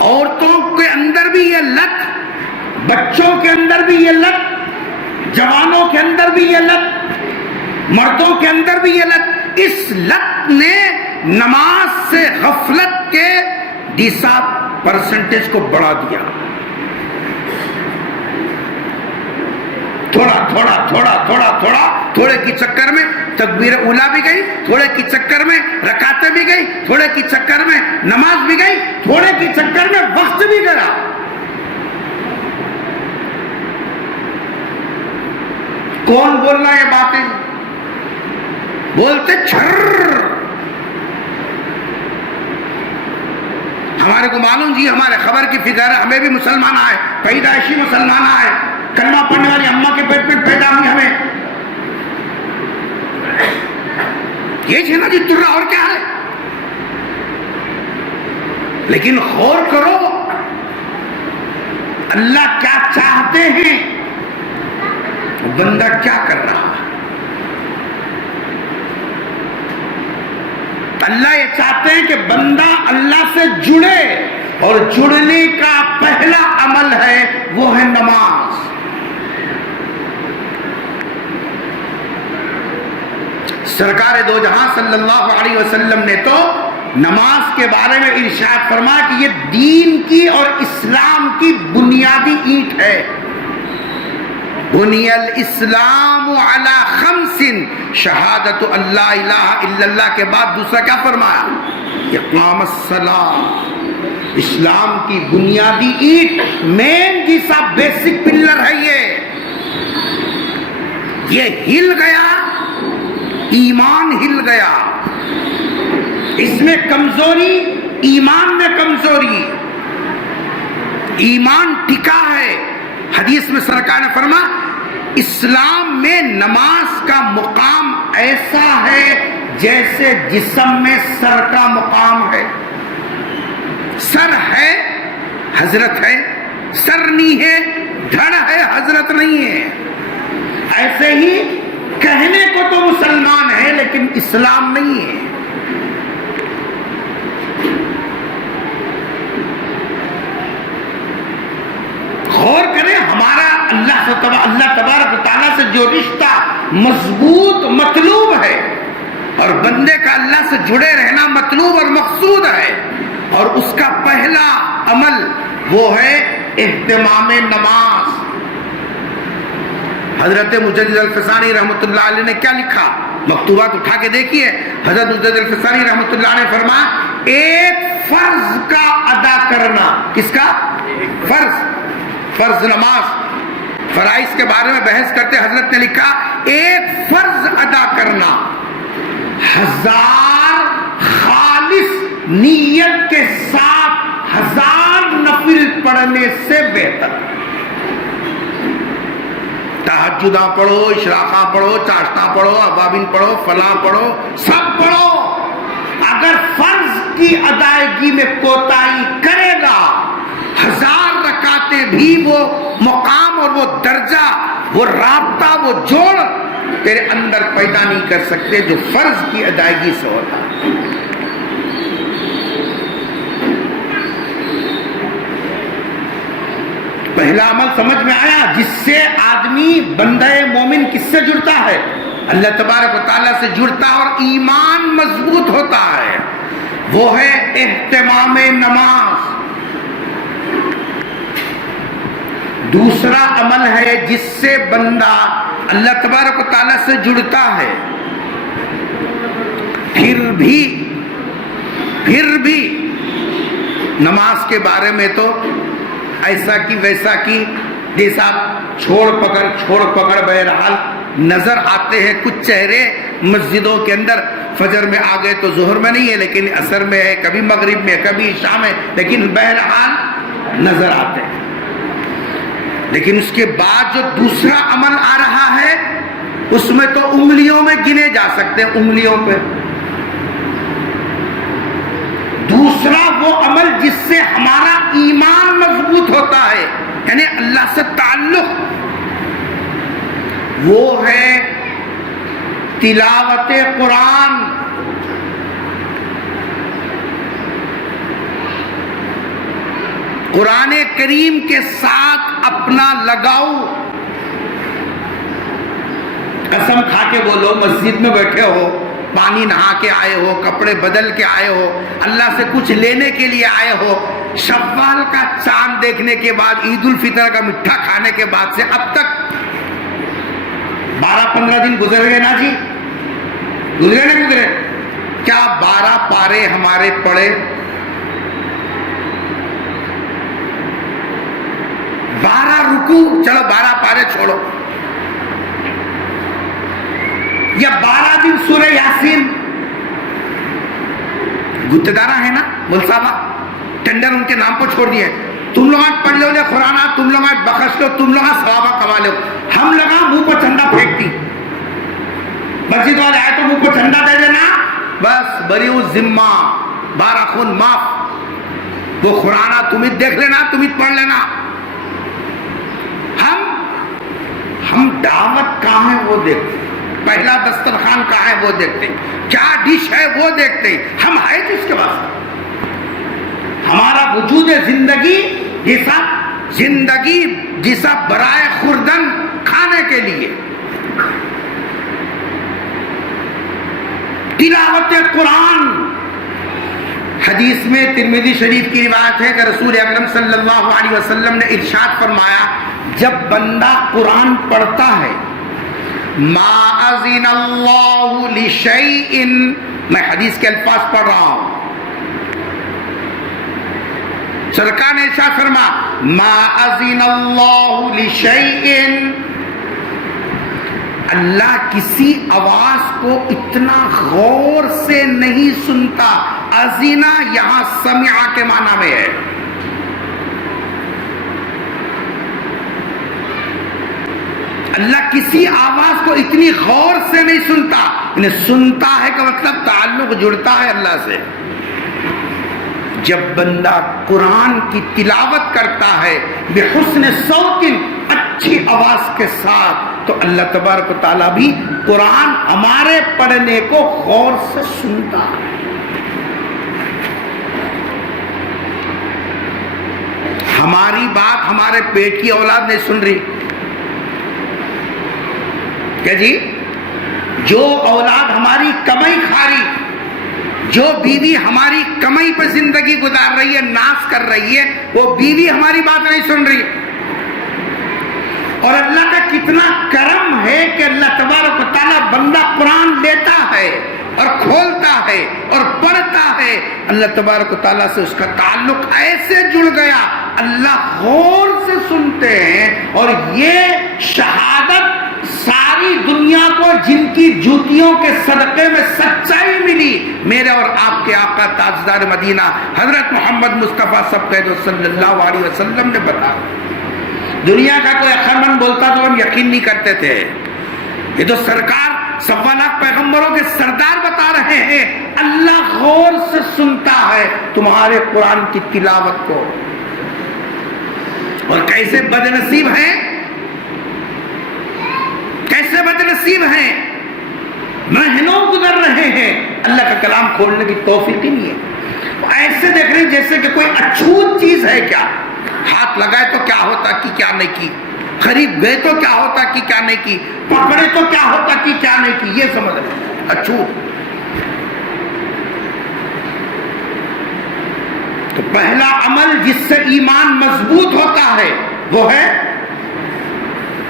عورتوں کے اندر بھی یہ لت، بچوں کے اندر بھی یہ لت، جوانوں کے اندر بھی یہ لت، مردوں کے اندر بھی یہ لت۔ اس لت نے نماز سے غفلت کے 10% کو بڑھا دیا۔ تھوڑے کی چکر میں تکبیر اولا بھی گئی، تھوڑے کی چکر میں رکعتیں بھی گئی، تھوڑے کی چکر میں نماز بھی گئی، تھوڑے کی چکر میں وقت بھی گیا۔ کون بول رہا یہ باتیں؟ بولتے چھر۔ ہمارے کو معلوم جی، ہمارے خبر کی فکر ہے، ہمیں بھی مسلمان آئے، پیدائشی مسلمان آئے، کلمہ پڑھنے والی اماں کے پیٹ میں پیدا ہوئی ہمیں، یہ چھنا جی ترہ اور کیا ہے؟ لیکن غور کرو اللہ کیا چاہتے ہیں، بندہ کیا کر رہا ہے۔ اللہ یہ چاہتے ہیں کہ بندہ اللہ سے جڑے، اور جڑنے کا پہلا عمل ہے وہ ہے نماز۔ سرکار دو جہاں صلی اللہ علیہ وسلم نے تو نماز کے بارے میں ارشاد فرمایا کہ یہ دین کی اور اسلام کی بنیادی اینٹ ہے. بنی الاسلام علی خمس، شہادت اللہ الہ الا اللہ کے بعد دوسرا کیا فرمایا؟ اقام الصلاۃ. اسلام کی بنیادی اینٹ، مین جیسا بیسک پلر ہے یہ ہل گیا، ایمان ہل گیا. اس میں کمزوری، ایمان میں کمزوری، ایمان ٹکا ہے. حدیث میں سرکار نے فرمایا اسلام میں نماز کا مقام ایسا ہے جیسے جسم میں سر کا مقام ہے. سر ہے حضرت ہے، سر نہیں ہے دھڑ ہے حضرت نہیں ہے. ایسے ہی کہنے کو تو مسلمان ہے لیکن اسلام نہیں ہے. غور کریں، ہمارا اللہ تبارک و تعالیٰ سے جو رشتہ مضبوط مطلوب ہے اور بندے کا اللہ سے جڑے رہنا مطلوب اور مقصود ہے، اور اس کا پہلا عمل وہ ہے اہتمام نماز. حضرت مجدد الفسانی رحمۃ اللہ علیہ نے کیا لکھا؟ مکتوبات اٹھا کے دیکھیے. حضرت مجدد الفسانی رحمۃ اللہ علیہ نے فرمایا ایک فرض کا ادا کرنا. کس کا؟ فرض نماز. فرائض کے بارے میں بحث کرتے حضرت نے لکھا ایک فرض ادا کرنا 1000 خالص نیت کے ساتھ 1000 نفل پڑھنے سے بہتر. تہجداں پڑھو، اشراقہ پڑھو، چاشتہ پڑھو، ابابین پڑھو، فلاں پڑھو، سب پڑھو. اگر فرض کی ادائیگی میں کوتاہی کرے گا 1000 رکعتیں بھی وہ مقام اور وہ درجہ، وہ رابطہ، وہ جوڑ تیرے اندر پیدا نہیں کر سکتے جو فرض کی ادائیگی سے ہوتا. پہلا عمل سمجھ میں آیا جس سے آدمی بندہ مومن کس سے جڑتا ہے؟ اللہ تبارک و تعالیٰ سے جڑتا اور ایمان مضبوط ہوتا ہے. وہ ہے اہتمام نماز. دوسرا عمل ہے جس سے بندہ اللہ تبارک و تعالیٰ سے جڑتا ہے پھر بھی نماز کے بارے میں تو ایسا کی ویسا کی، جیسا چھوڑ پکڑ بہرحال نظر آتے ہیں. کچھ چہرے مسجدوں کے اندر فجر میں آ گئے تو ظہر میں نہیں ہے لیکن عصر میں ہے، کبھی مغرب میں، کبھی عشاء میں، لیکن بہرحال نظر آتے ہیں. لیکن اس کے بعد جو دوسرا عمل آ رہا ہے اس میں تو انگلیوں میں گنے جا سکتے ہیں، انگلیوں پہ. دوسرا وہ عمل جس سے ہمارا ایمان مضبوط ہوتا ہے، یعنی اللہ سے تعلق، وہ ہے تلاوت قرآن. قرآن کریم کے ساتھ اپنا لگاؤ. قسم کھا کے بولو، مسجد میں بیٹھے ہو، پانی نہا کے آئے ہو، کپڑے بدل کے آئے ہو، اللہ سے کچھ لینے کے لیے آئے ہو، شوال کا چاند دیکھنے کے بعد، عید الفطر کا میٹھا کھانے کے بعد سے اب تک 12-15 دن گزر گئے نا جی؟ گزرے نہ گزرے؟ کیا 12 پارے ہمارے پڑے؟ 12 رکوع، چلو 12 پارے چھوڑو، یا 12 دن سورہ یاسین. گتدارا ہے نا مول صاحبہ، ٹینڈر ان کے نام پر چھوڑ دیے. تم لوگ آج پڑھ لو لے قرآن، تم لوگ آج بخش لو، تم لوگ آج ثوابہ کما لو. ہم لوگ منہ پر چندہ پھینکتی، مسجد والے آئے تو منہ پر چندہ دے دینا، بس بریو ذمہ، 12 خون معاف. وہ قرآن تم دیکھ لینا، تم پڑھ لینا. ہم دعوت کہاں ہے وہ دیکھتے، پہلا دسترخوان کہاں ہے وہ دیکھتے، کیا ڈش ہے وہ دیکھتے. ہم ہے جس کے واسطے ہمارا وجود زندگی جیسا برائے خوردن کھانے کے لیے. تلاوت قرآن. حدیث میں ترمذی شریف کی روایت ہے کہ رسول اکرم صلی اللہ علیہ وسلم نے ارشاد فرمایا جب بندہ قرآن پڑھتا ہے ما اذن اللہ لشیء، میں حدیث کے الفاظ پڑھ رہا ہوں، سرکار نے ارشاد فرمایا ما اذن اللہ لشیء، اللہ کسی آواز کو اتنا غور سے نہیں سنتا. اذنا یہاں سمع کے معنی میں ہے. اللہ کسی آواز کو اتنی غور سے نہیں سنتا. انہیں سنتا ہے کا مطلب تعلق جڑتا ہے اللہ سے. جب بندہ قرآن کی تلاوت کرتا ہے بحسن صوت، اچھی آواز کے ساتھ، تو اللہ تبارک و تعالیٰ بھی قرآن ہمارے پڑھنے کو غور سے سنتا ہے. ہماری بات ہمارے پیٹ کی اولاد نہیں سن رہی کیا جی؟ جو اولاد ہماری کمائی کھا رہی، جو بیوی ہماری کمائی پر زندگی گزار رہی ہے، ناز کر رہی ہے، وہ بیوی ہماری بات نہیں سن رہی. اور اللہ کا کتنا کرم ہے کہ اللہ تبارک و تعالیٰ بندہ قرآن لیتا ہے اور کھولتا ہے اور پڑھتا ہے، اللہ تبارک و تعالیٰ سے اس کا تعلق ایسے جڑ گیا، اللہ غور سے سنتے ہیں. اور یہ شہادت ساری دنیا کو جن کی جوتیوں کے صدقے میں سچائی ملی، میرے اور آپ کے آقا تاجدار مدینہ حضرت محمد مصطفیٰ صلی اللہ علیہ وسلم نے بتایا. دنیا کا کوئی اخرمن بولتا تو ہم یقین نہیں کرتے تھے. یہ تو سرکار 1.25 لاکھ پیغمبروں کے سردار بتا رہے ہیں اللہ غور سے سنتا ہے تمہارے قرآن کی تلاوت کو. اور کیسے بد نصیب ہیں، کیسے بد نصیب ہیں، مہینوں گزر رہے ہیں اللہ کا کلام کھولنے کی توفیق ہی نہیں ہے. ایسے دیکھ رہے ہیں جیسے کہ کوئی اچھوت چیز ہے. کیا ہاتھ لگائے تو کیا ہوتا کہ کیا نہیں کی، قریب گئے تو کیا ہوتا کہ کیا نہیں کی، پکڑے تو کیا ہوتا کہ کیا نہیں کی، یہ سمجھ رہے اچھوت. تو پہلا عمل جس سے ایمان مضبوط ہوتا ہے وہ ہے،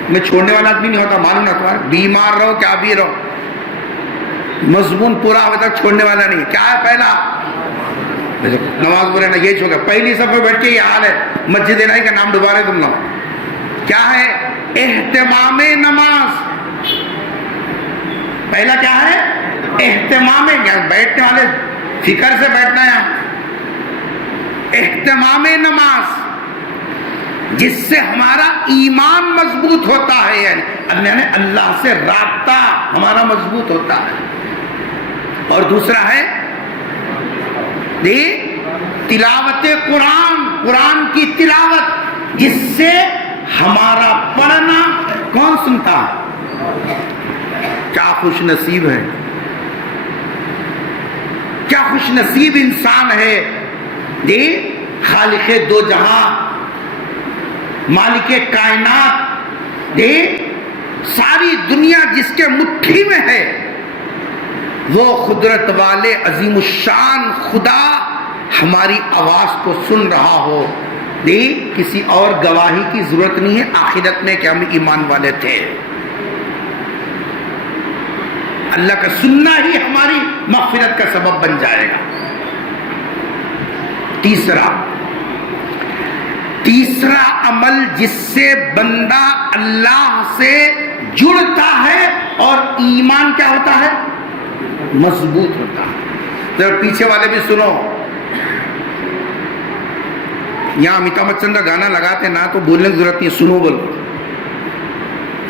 میں چھوڑنے والا آدمی نہیں ہوتا، معلوم نہ تمہارا، بیمار رہو کیا بھی رہو، مضمون پورا ہوئے تک چھوڑنے والا نہیں. کیا ہے پہلا؟ نماز بولے نا یہ چھوڑا، پہلی صف میں بیٹھ کے یہ حال ہے، مسجد نہیں کا نام ڈبا رہے تم لوگ. کیا ہے؟ اہتمام نماز. پہلا کیا ہے؟ اہتمام. بیٹھنے والے فکر سے بیٹھنا ہے. اہتمام نماز جس سے ہمارا ایمان مضبوط ہوتا ہے، یعنی اللہ سے رابطہ ہمارا مضبوط ہوتا ہے. اور دوسرا ہے تلاوت قرآن، قرآن کی تلاوت جس سے ہمارا پڑھنا کون سنتا ہے؟ کیا خوش نصیب ہے، کیا خوش نصیب انسان ہے. خالق دو جہاں، مالک کائنات، ساری دنیا جس کے مٹھی میں ہے، وہ قدرت والے عظیم الشان خدا ہماری آواز کو سن رہا ہو. کسی اور گواہی کی ضرورت نہیں ہے آخرت میں کہ ہم ایمان والے تھے. اللہ کا سننا ہی ہماری مغفرت کا سبب بن جائے گا. تیسرا عمل جس سے بندہ اللہ سے جڑتا ہے اور ایمان کیا ہوتا ہے؟ مضبوط ہوتا ہے. ذرا پیچھے والے بھی سنو. یہاں امیتابھ بچن کا گانا لگاتے نا تو بولنے کی ضرورت نہیں، سنو بولو.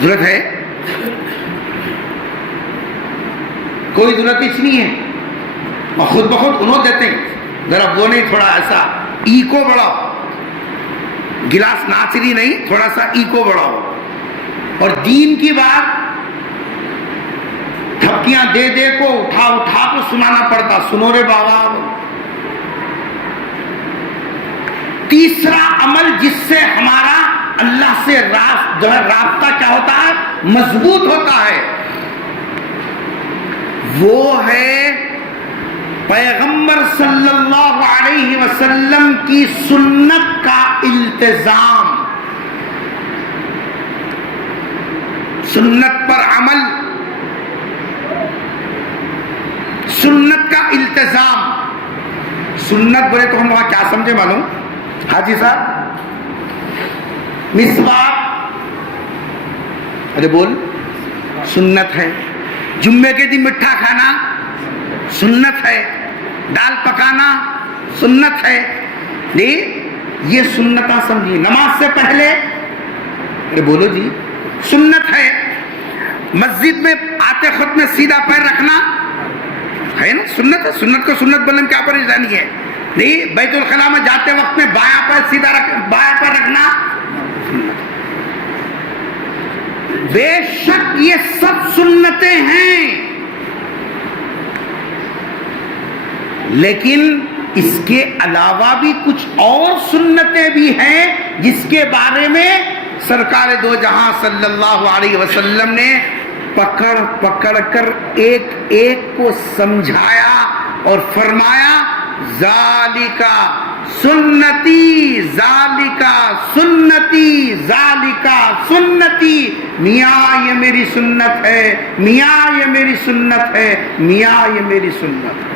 ضرورت ہے؟ کوئی ضرورت ہی نہیں ہے. اور خود بخود انہوں دیتے ہیں. ذرا وہ نہیں، تھوڑا ایسا ایکو بڑھاؤ. گلاس ناچری نہیں، تھوڑا سا ایکو بڑھاؤ. اور دین کی بات تھپکیاں دے دے کو اٹھا اٹھا کو سنانا پڑتا. سنو رے بابا. تیسرا عمل جس سے ہمارا اللہ سے رابطہ کیا ہوتا ہے؟ مضبوط ہوتا ہے. وہ ہے پیغمبر صلی اللہ علیہ وسلم کی سنت کا التزام، سنت پر عمل، سنت کا التزام۔ سنت بولے تو ہم وہاں کیا سمجھے معلوم؟ حاجی صاحب، مسواک، ارے بول، سنت ہے۔ جمعے کے دن مٹھا کھانا سنت ہے، دال پکانا سنت ہے۔ نہیں، یہ سنتاں سمجھیے۔ نماز سے پہلے، ارے بولو جی، سنت ہے۔ مسجد میں آتے خود میں سیدھا پیر رکھنا ہے نا، سنت ہے۔ سنت کو سنت بولنے میں کیا پریشانی ہے؟ نہیں، بیت الخلاء میں جاتے وقت میں بایاں پیر سیدھا بایاں پیر رکھنا سنت۔ بے شک یہ سب سنتیں ہیں، لیکن اس کے علاوہ بھی کچھ اور سنتیں بھی ہیں جس کے بارے میں سرکار دو جہاں صلی اللہ علیہ وسلم نے پکڑ پکڑ کر ایک ایک کو سمجھایا اور فرمایا ذالکا سنتی، ذالکا سنتی، ذالکا سنتی۔ میاں یہ میری سنت ہے، میاں یہ میری سنت ہے، میاں یہ میری سنت ہے۔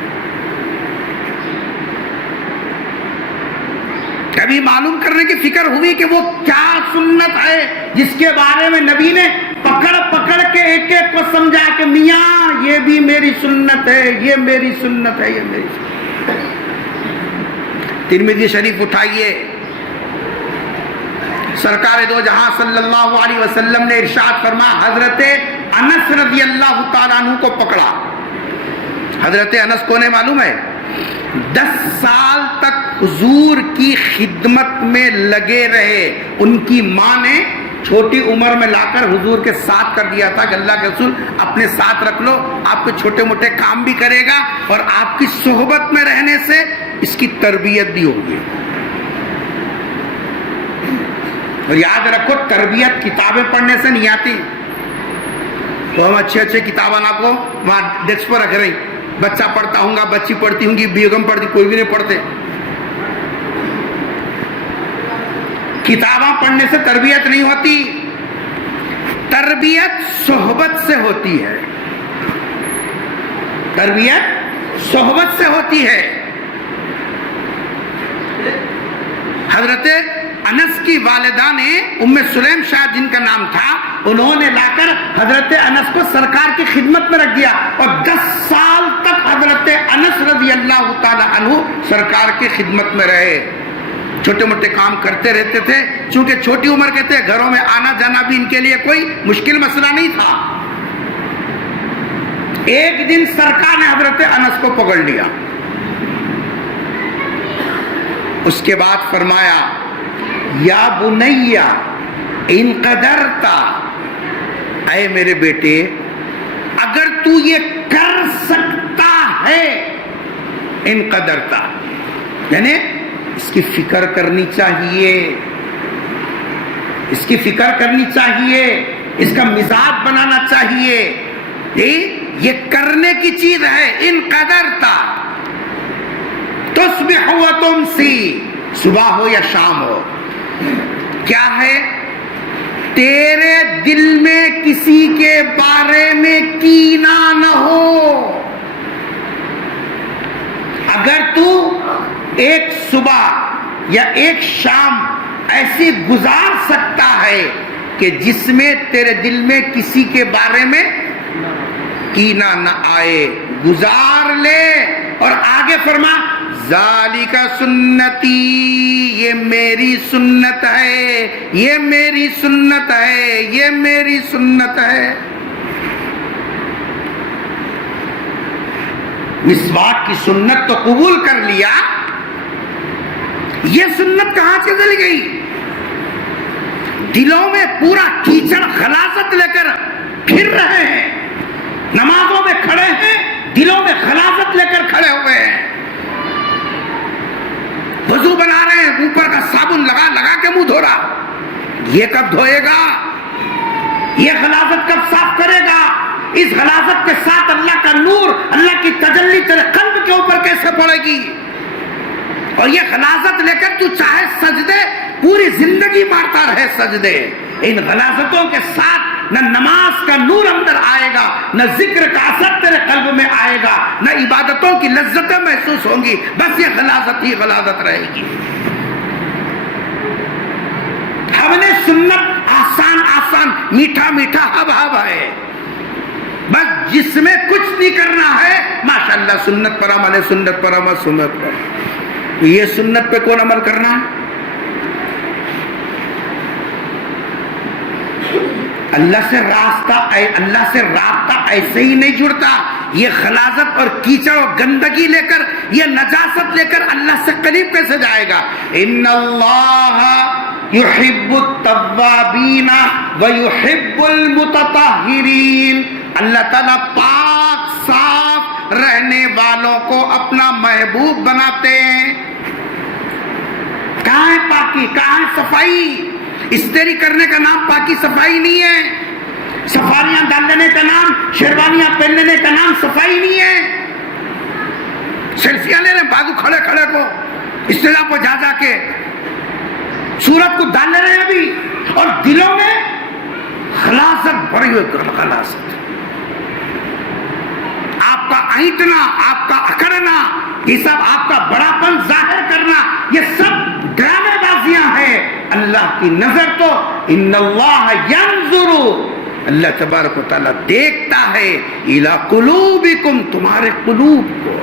کبھی معلوم کرنے کی فکر ہوئی کہ وہ کیا سنت ہے جس کے بارے میں نبی نے پکڑ پکڑ کے ایک ایک کو سمجھا کہ میاں یہ بھی میری سنت ہے، یہ میری سنت ہے، یہ میری سنت ہے۔ ترمذی شریف اٹھائیے، سرکار دو جہاں صلی اللہ علیہ وسلم نے ارشاد فرمایا، حضرت انس رضی اللہ تعالیٰ عنہ کو پکڑا۔ حضرت انس کون ہے معلوم ہے؟ 10 سال تک حضور کی خدمت میں لگے رہے۔ ان کی ماں نے چھوٹی عمر میں لا کر حضور کے ساتھ کر دیا تھا کہ اللہ کے رسول اپنے ساتھ رکھ لو، آپ کے چھوٹے موٹے کام بھی کرے گا اور آپ کی صحبت میں رہنے سے اس کی تربیت بھی ہوگی۔ اور یاد رکھو، تربیت کتابیں پڑھنے سے نہیں آتی۔ تو ہم اچھے اچھے کتابیں آپ کو وہاں ڈیسک پر رکھ رہی، بچہ پڑھتا ہوں گا، بچی پڑھتی ہوں گی، بیگم پڑھتی، کوئی بھی نہیں پڑھتے۔ کتاباں پڑھنے سے تربیت نہیں ہوتی، تربیت صحبت سے ہوتی ہے، تربیت صحبت سے ہوتی ہے۔ حضرت انس کی والدہ نے، ام سلیم شاید جن کا نام تھا، انہوں نے لا کر حضرت انس کو سرکار کی خدمت میں رکھ دیا اور 10 سال تک حضرت انس رضی اللہ تعالی عنہ سرکار کی خدمت میں رہے۔ چھوٹے موٹے کام کرتے رہتے تھے، چونکہ چھوٹی عمر کے تھے، گھروں میں آنا جانا بھی ان کے لیے کوئی مشکل مسئلہ نہیں تھا۔ ایک دن سرکار نے حضرت انس کو پکڑ لیا، اس کے بعد فرمایا، یا بنیا ان قدرتا، اے میرے بیٹے اگر تو یہ کر سکتا ہے، ان قدرتا یعنی اس کی فکر کرنی چاہیے، اس کی فکر کرنی چاہیے، اس کا مزاج بنانا چاہیے، یہ کرنے کی چیز ہے۔ ان قدرتا تصبح و تمسی، صبح ہو یا شام ہو، کیا ہے؟ تیرے دل میں کسی کے بارے میں کینہ نہ ہو۔ اگر تو ایک صبح یا ایک شام ایسی گزار سکتا ہے کہ جس میں تیرے دل میں کسی کے بارے میں کینہ نہ آئے، گزار لے۔ اور آگے فرما، ذالک سنتی، یہ میری سنت ہے، یہ میری سنت ہے، یہ میری سنت ہے۔ مسواک کی سنت تو قبول کر لیا، یہ سنت کہاں سے چلی گئی؟ دلوں میں پورا کیچڑ غلاظت لے کر پھر رہے ہیں، نمازوں میں کھڑے ہیں، دلوں میں غلاظت لے کر کھڑے ہوئے ہیں، وضو بنا رہے ہیں، اوپر کا صابن لگا لگا کے منہ دھو رہا، یہ کب دھوئے گا؟ یہ غلاظت کب صاف کرے گا؟ اس غلاظت کے ساتھ اللہ کا نور، اللہ کی تجلی تیرے قلب کے اوپر کیسے پڑے گی؟ اور یہ غلاظت لے کر تو چاہے سجدے پوری زندگی مارتا رہے سجدے، ان غلاظتوں کے ساتھ نہ نماز کا نور اندر آئے گا، نہ ذکر کا اثر تیرے قلب میں آئے گا، نہ عبادتوں کی لذتیں محسوس ہوں گی، بس یہ غلاظت ہی غلاظت رہے گی۔ ہم نے سنت آسان آسان، میٹھا میٹھا ہب ہب ہے، بس جس میں کچھ نہیں کرنا ہے، ماشاءاللہ سنت پر عمل ہے، سنت پر عمل، سنت پر، یہ سنت پہ کون عمل کرنا ہے؟ اللہ سے رابطہ ایسے ہی نہیں جڑتا، یہ غلاظت اور کیچڑ اور گندگی لے کر، یہ نجاست لے کر اللہ سے قریب کیسے جائے گا؟ ان اللہ یحب التوابین ویحب المتطہرین، اللہ تعالیٰ پاک صاف رہنے والوں کو اپنا محبوب بناتے ہیں۔ کہاں ہے پاکی، کہاں ہے صفائی؟ استری کرنے کا نام پاکی صفائی نہیں ہے، سفاریاں ڈال لینے کا نام، شیروانیاں پہن لینے کا نام صفائی نہیں ہے، سیلفیاں لے رہے ہیں بازو کھڑے کھڑے کو، استجا کو جا جا کے صورت کو ڈال لے رہے ہیں ابھی، اور دلوں میں خلاصت بھری ہوئی خلاصت، آپ کا اینٹنا، آپ کا اکڑنا، یہ سب آپ کا بڑاپن ظاہر کرنا، یہ سب ڈرامے بازیاں ہیں۔ اللہ کی نظر تو ان اللہ ینظر، اللہ تبارک و تعالیٰ دیکھتا ہے الی قلوبکم، تمہارے قلوب کو،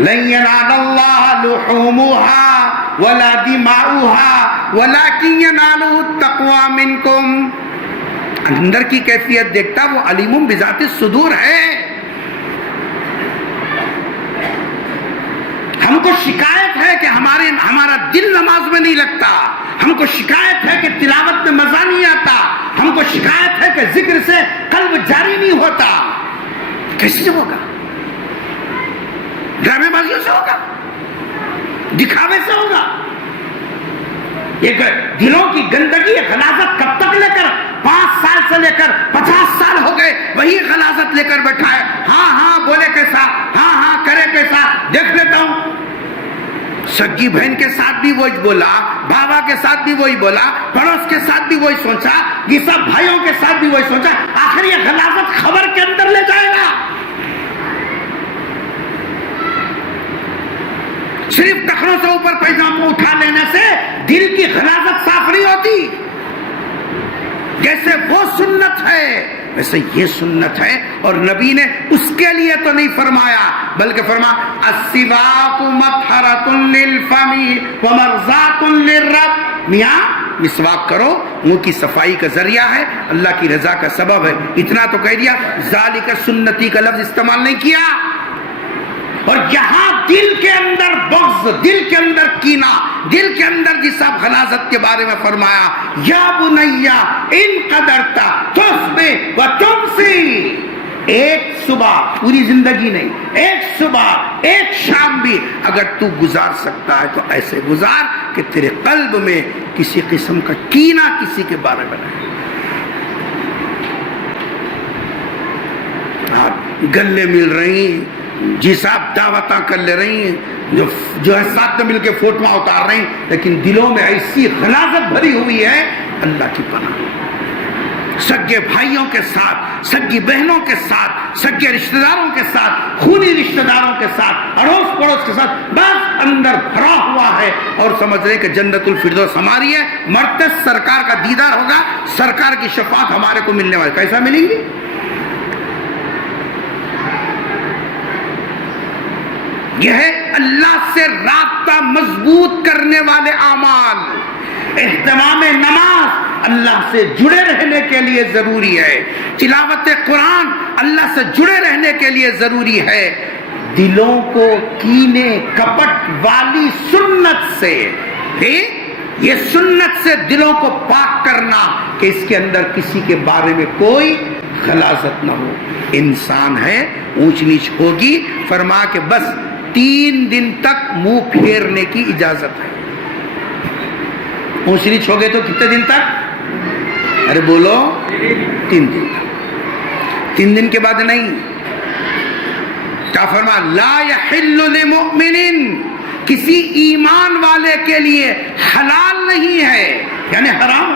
لن ینال اللہ لحومها ولا دماؤها ولکن ینالہ التقوی منکم، اندر کی کیفیت دیکھتا، وہ علیم بذات الصدور ہے۔ ہم کو شکایت ہے کہ ہمارا دل نماز میں نہیں لگتا، ہم کو شکایت ہے کہ تلاوت میں مزہ نہیں آتا، ہم کو شکایت ہے کہ ذکر سے قلب جاری نہیں ہوتا، کیسے ہوگا؟ ڈرامے بازیوں سے ہوگا، دکھاوے سے ہوگا؟ ایک دلوں کی گندگی، غلاظت کب تک لے کر 5 سال سے لے کر 50 سال ہو گئے وہی غلاظت لے کر بیٹھا ہے، ہاں ہاں بولے کیسا، ہاں ہاں کرے کیسا، دیکھ لیتا ہوں، سگی بہن کے ساتھ بھی وہی بولا، بابا کے ساتھ بھی وہی بولا، پڑوس کے ساتھ بھی وہی سوچا، یہ سب بھائیوں کے ساتھ بھی وہی سوچا، آخر یہ غلاظت خبر کے اندر لے جائے گا۔ صرف ٹخنوں سے اوپر پیجامہ اٹھا لینے سے دل کی غلاظت صاف نہیں ہوتی، جیسے وہ سنت ہے ویسے یہ سنت ہے، اور نبی نے اس کے لیے تو نہیں فرمایا بلکہ فرمایا السواک مطہرۃ للفم ومرضاۃ للرب، میاں مسواک کرو، منہ کی صفائی کا ذریعہ ہے، اللہ کی رضا کا سبب ہے، اتنا تو کہہ دیا، ذالک سنتی کا لفظ استعمال نہیں کیا۔ اور یہاں دل کے اندر بغض، دل کے اندر کینہ، دل کے اندر جس آپ غلاظت کے بارے میں فرمایا، یا بنیا ان قدرتا تصبح وتمسی، ایک صبح، پوری زندگی نہیں، ایک صبح ایک شام بھی اگر تو گزار سکتا ہے تو ایسے گزار کہ تیرے قلب میں کسی قسم کا کینہ کسی کے بارے میں نہیں۔ گلے مل رہی ہیں، جی صاحب دعوتاں کر لے رہی ہیں، جو ہے ساتھ مل کے فوٹواں اتار رہی ہیں، لیکن دلوں میں ایسی غلاظت بھری ہوئی ہے، اللہ کی پناہ۔ سگے بھائیوں کے ساتھ، سگی بہنوں کے ساتھ، سگے رشتہ داروں کے ساتھ، خونی رشتہ داروں کے ساتھ، اڑوس پڑوس کے ساتھ، بس اندر بھرا ہوا ہے، اور سمجھ رہے کہ جنت الفردوس ہماری ہے، مرتے سرکار کا دیدار ہوگا، سرکار کی شفاعت ہمارے کو ملنے والی، کیسا ملیں گی؟ یہ ہے اللہ سے رابطہ مضبوط کرنے والے اعمال۔ اہتمام نماز اللہ سے جڑے رہنے کے لیے ضروری ہے، تلاوت قرآن اللہ سے جڑے رہنے کے لیے ضروری ہے، دلوں کو کینے کپٹ والی سنت سے، یہ سنت سے دلوں کو پاک کرنا کہ اس کے اندر کسی کے بارے میں کوئی غلاظت نہ ہو۔ انسان ہے، اونچ نیچ ہوگی، فرما کہ بس 3 دن تک منہ پھیرنے کی اجازت ہے۔ اونچ نیچ ہو گئے تو کتنے دن تک؟ ارے بولو، 3 دن تک۔ 3 دن کے بعد نہیں. کیا فرما؟ لا یحل لمؤمن، کسی ایمان والے کے لیے حلال نہیں ہے، یعنی حرام،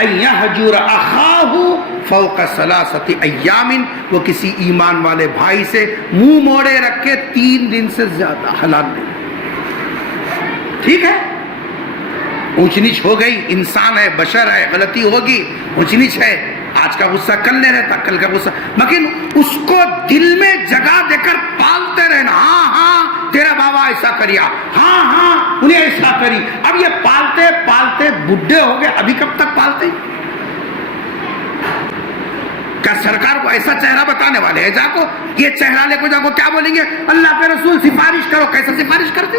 ان یہجر اخاہ فوق 3 ایام، وہ کسی ایمان والے بھائی سے منہ موڑے رکھے 3 دن سے زیادہ، حلال نہیں. ٹھیک ہے، اونچ نیچ ہو گئی، انسان ہے، بشر ہے، غلطی ہوگی، اونچ نیچ ہے، آج کا غصہ کل نہیں رہتا، کل کا غصہ، لیکن اس کو دل میں جگہ دے کر پالتے رہنا. ہاں ہاں تیرا بابا ایسا کریا، ہاں ہاں انہیں ایسا کری. اب یہ پالتے پالتے بڈھے ہو گئے، ابھی کب تک پالتے؟ کیا سرکار کو ایسا چہرہ بتانے والے ہیں؟ جا کو یہ چہرہ لے کو جا کو کیا بولیں گے؟ اللہ کے رسول سفارش کرو. کیسا سفارش کرتے؟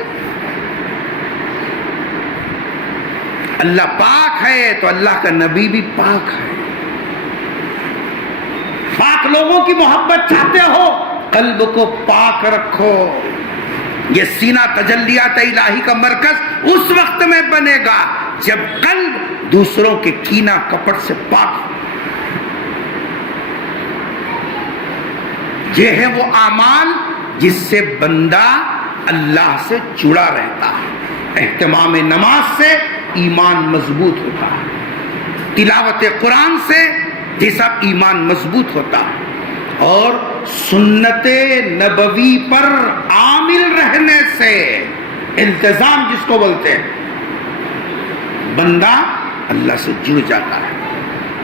اللہ پاک ہے تو اللہ کا نبی بھی پاک ہے. پاک لوگوں کی محبت چاہتے ہو، قلب کو پاک رکھو. یہ سینہ تجلیات الہی کا مرکز اس وقت میں بنے گا جب قلب دوسروں کے کینہ کپٹ سے پاک ہو. یہ ہے وہ اعمال جس سے بندہ اللہ سے جڑا رہتا ہے. اہتمام نماز سے ایمان مضبوط ہوتا ہے، تلاوت قرآن سے جیسا ایمان مضبوط ہوتا ہے، اور سنت نبوی پر عامل رہنے سے، التزام جس کو بولتے ہیں، بندہ اللہ سے جڑ جاتا ہے.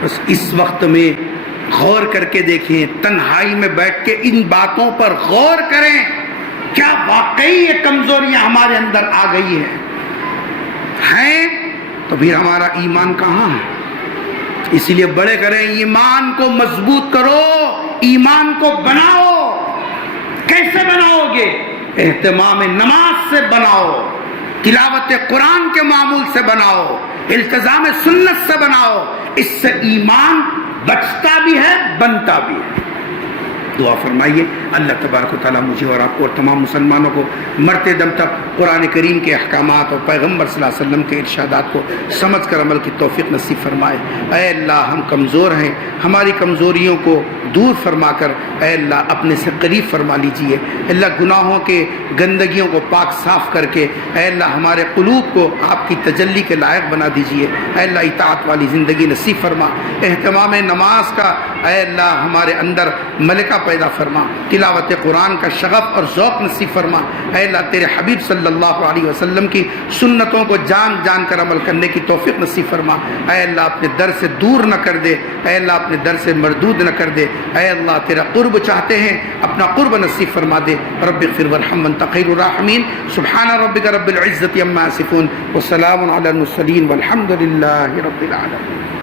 بس اس وقت میں غور کر کے دیکھیں، تنہائی میں بیٹھ کے ان باتوں پر غور کریں. کیا واقعی یہ کمزوریاں ہمارے اندر آ گئی ہیں تو پھر ہمارا ایمان کہاں ہے؟ اسی لیے بڑے کریں، ایمان کو مضبوط کرو، ایمان کو بناؤ. کیسے بناؤ گے؟ اہتمام نماز سے بناؤ، تلاوت قرآن کے معمول سے بناؤ، التزام سنت سے بناؤ. اس سے ایمان بچتا بھی ہے، بنتا بھی ہے. دعا فرمائیے اللہ تبارک و تعالیٰ مجھے اور آپ کو اور تمام مسلمانوں کو مرتے دم تک قرآن کریم کے احکامات اور پیغمبر صلی اللہ علیہ وسلم کے ارشادات کو سمجھ کر عمل کی توفیق نصیب فرمائے. اے اللہ ہم کمزور ہیں، ہماری کمزوریوں کو دور فرما کر اے اللہ اپنے سے قریب فرما لیجئے. اللہ گناہوں کے گندگیوں کو پاک صاف کر کے اے اللہ ہمارے قلوب کو آپ کی تجلی کے لائق بنا دیجئے. اے اللہ اطاعت والی زندگی نصیب فرما. اہتمام نماز کا اے اللہ ہمارے اندر ملکہ پیدا فرما. تلاوت قرآن کا شغف اور ذوق نصیب فرما. اے اللہ تیرے حبیب صلی اللہ علیہ وسلم کی سنتوں کو جان جان کر عمل کرنے کی توفیق نصیب فرما. اے اللہ اپنے در سے دور نہ کر دے، اے اللہ اپنے در سے مردود نہ کر دے. اے اللہ تیرا قرب چاہتے ہیں، اپنا قرب نصیب فرما دے. رب اغفر وارحم وانت خیر الراحمین. سبحان ربک رب العزة عما یصفون وسلام علی المرسلین والحمد للہ رب العالمین.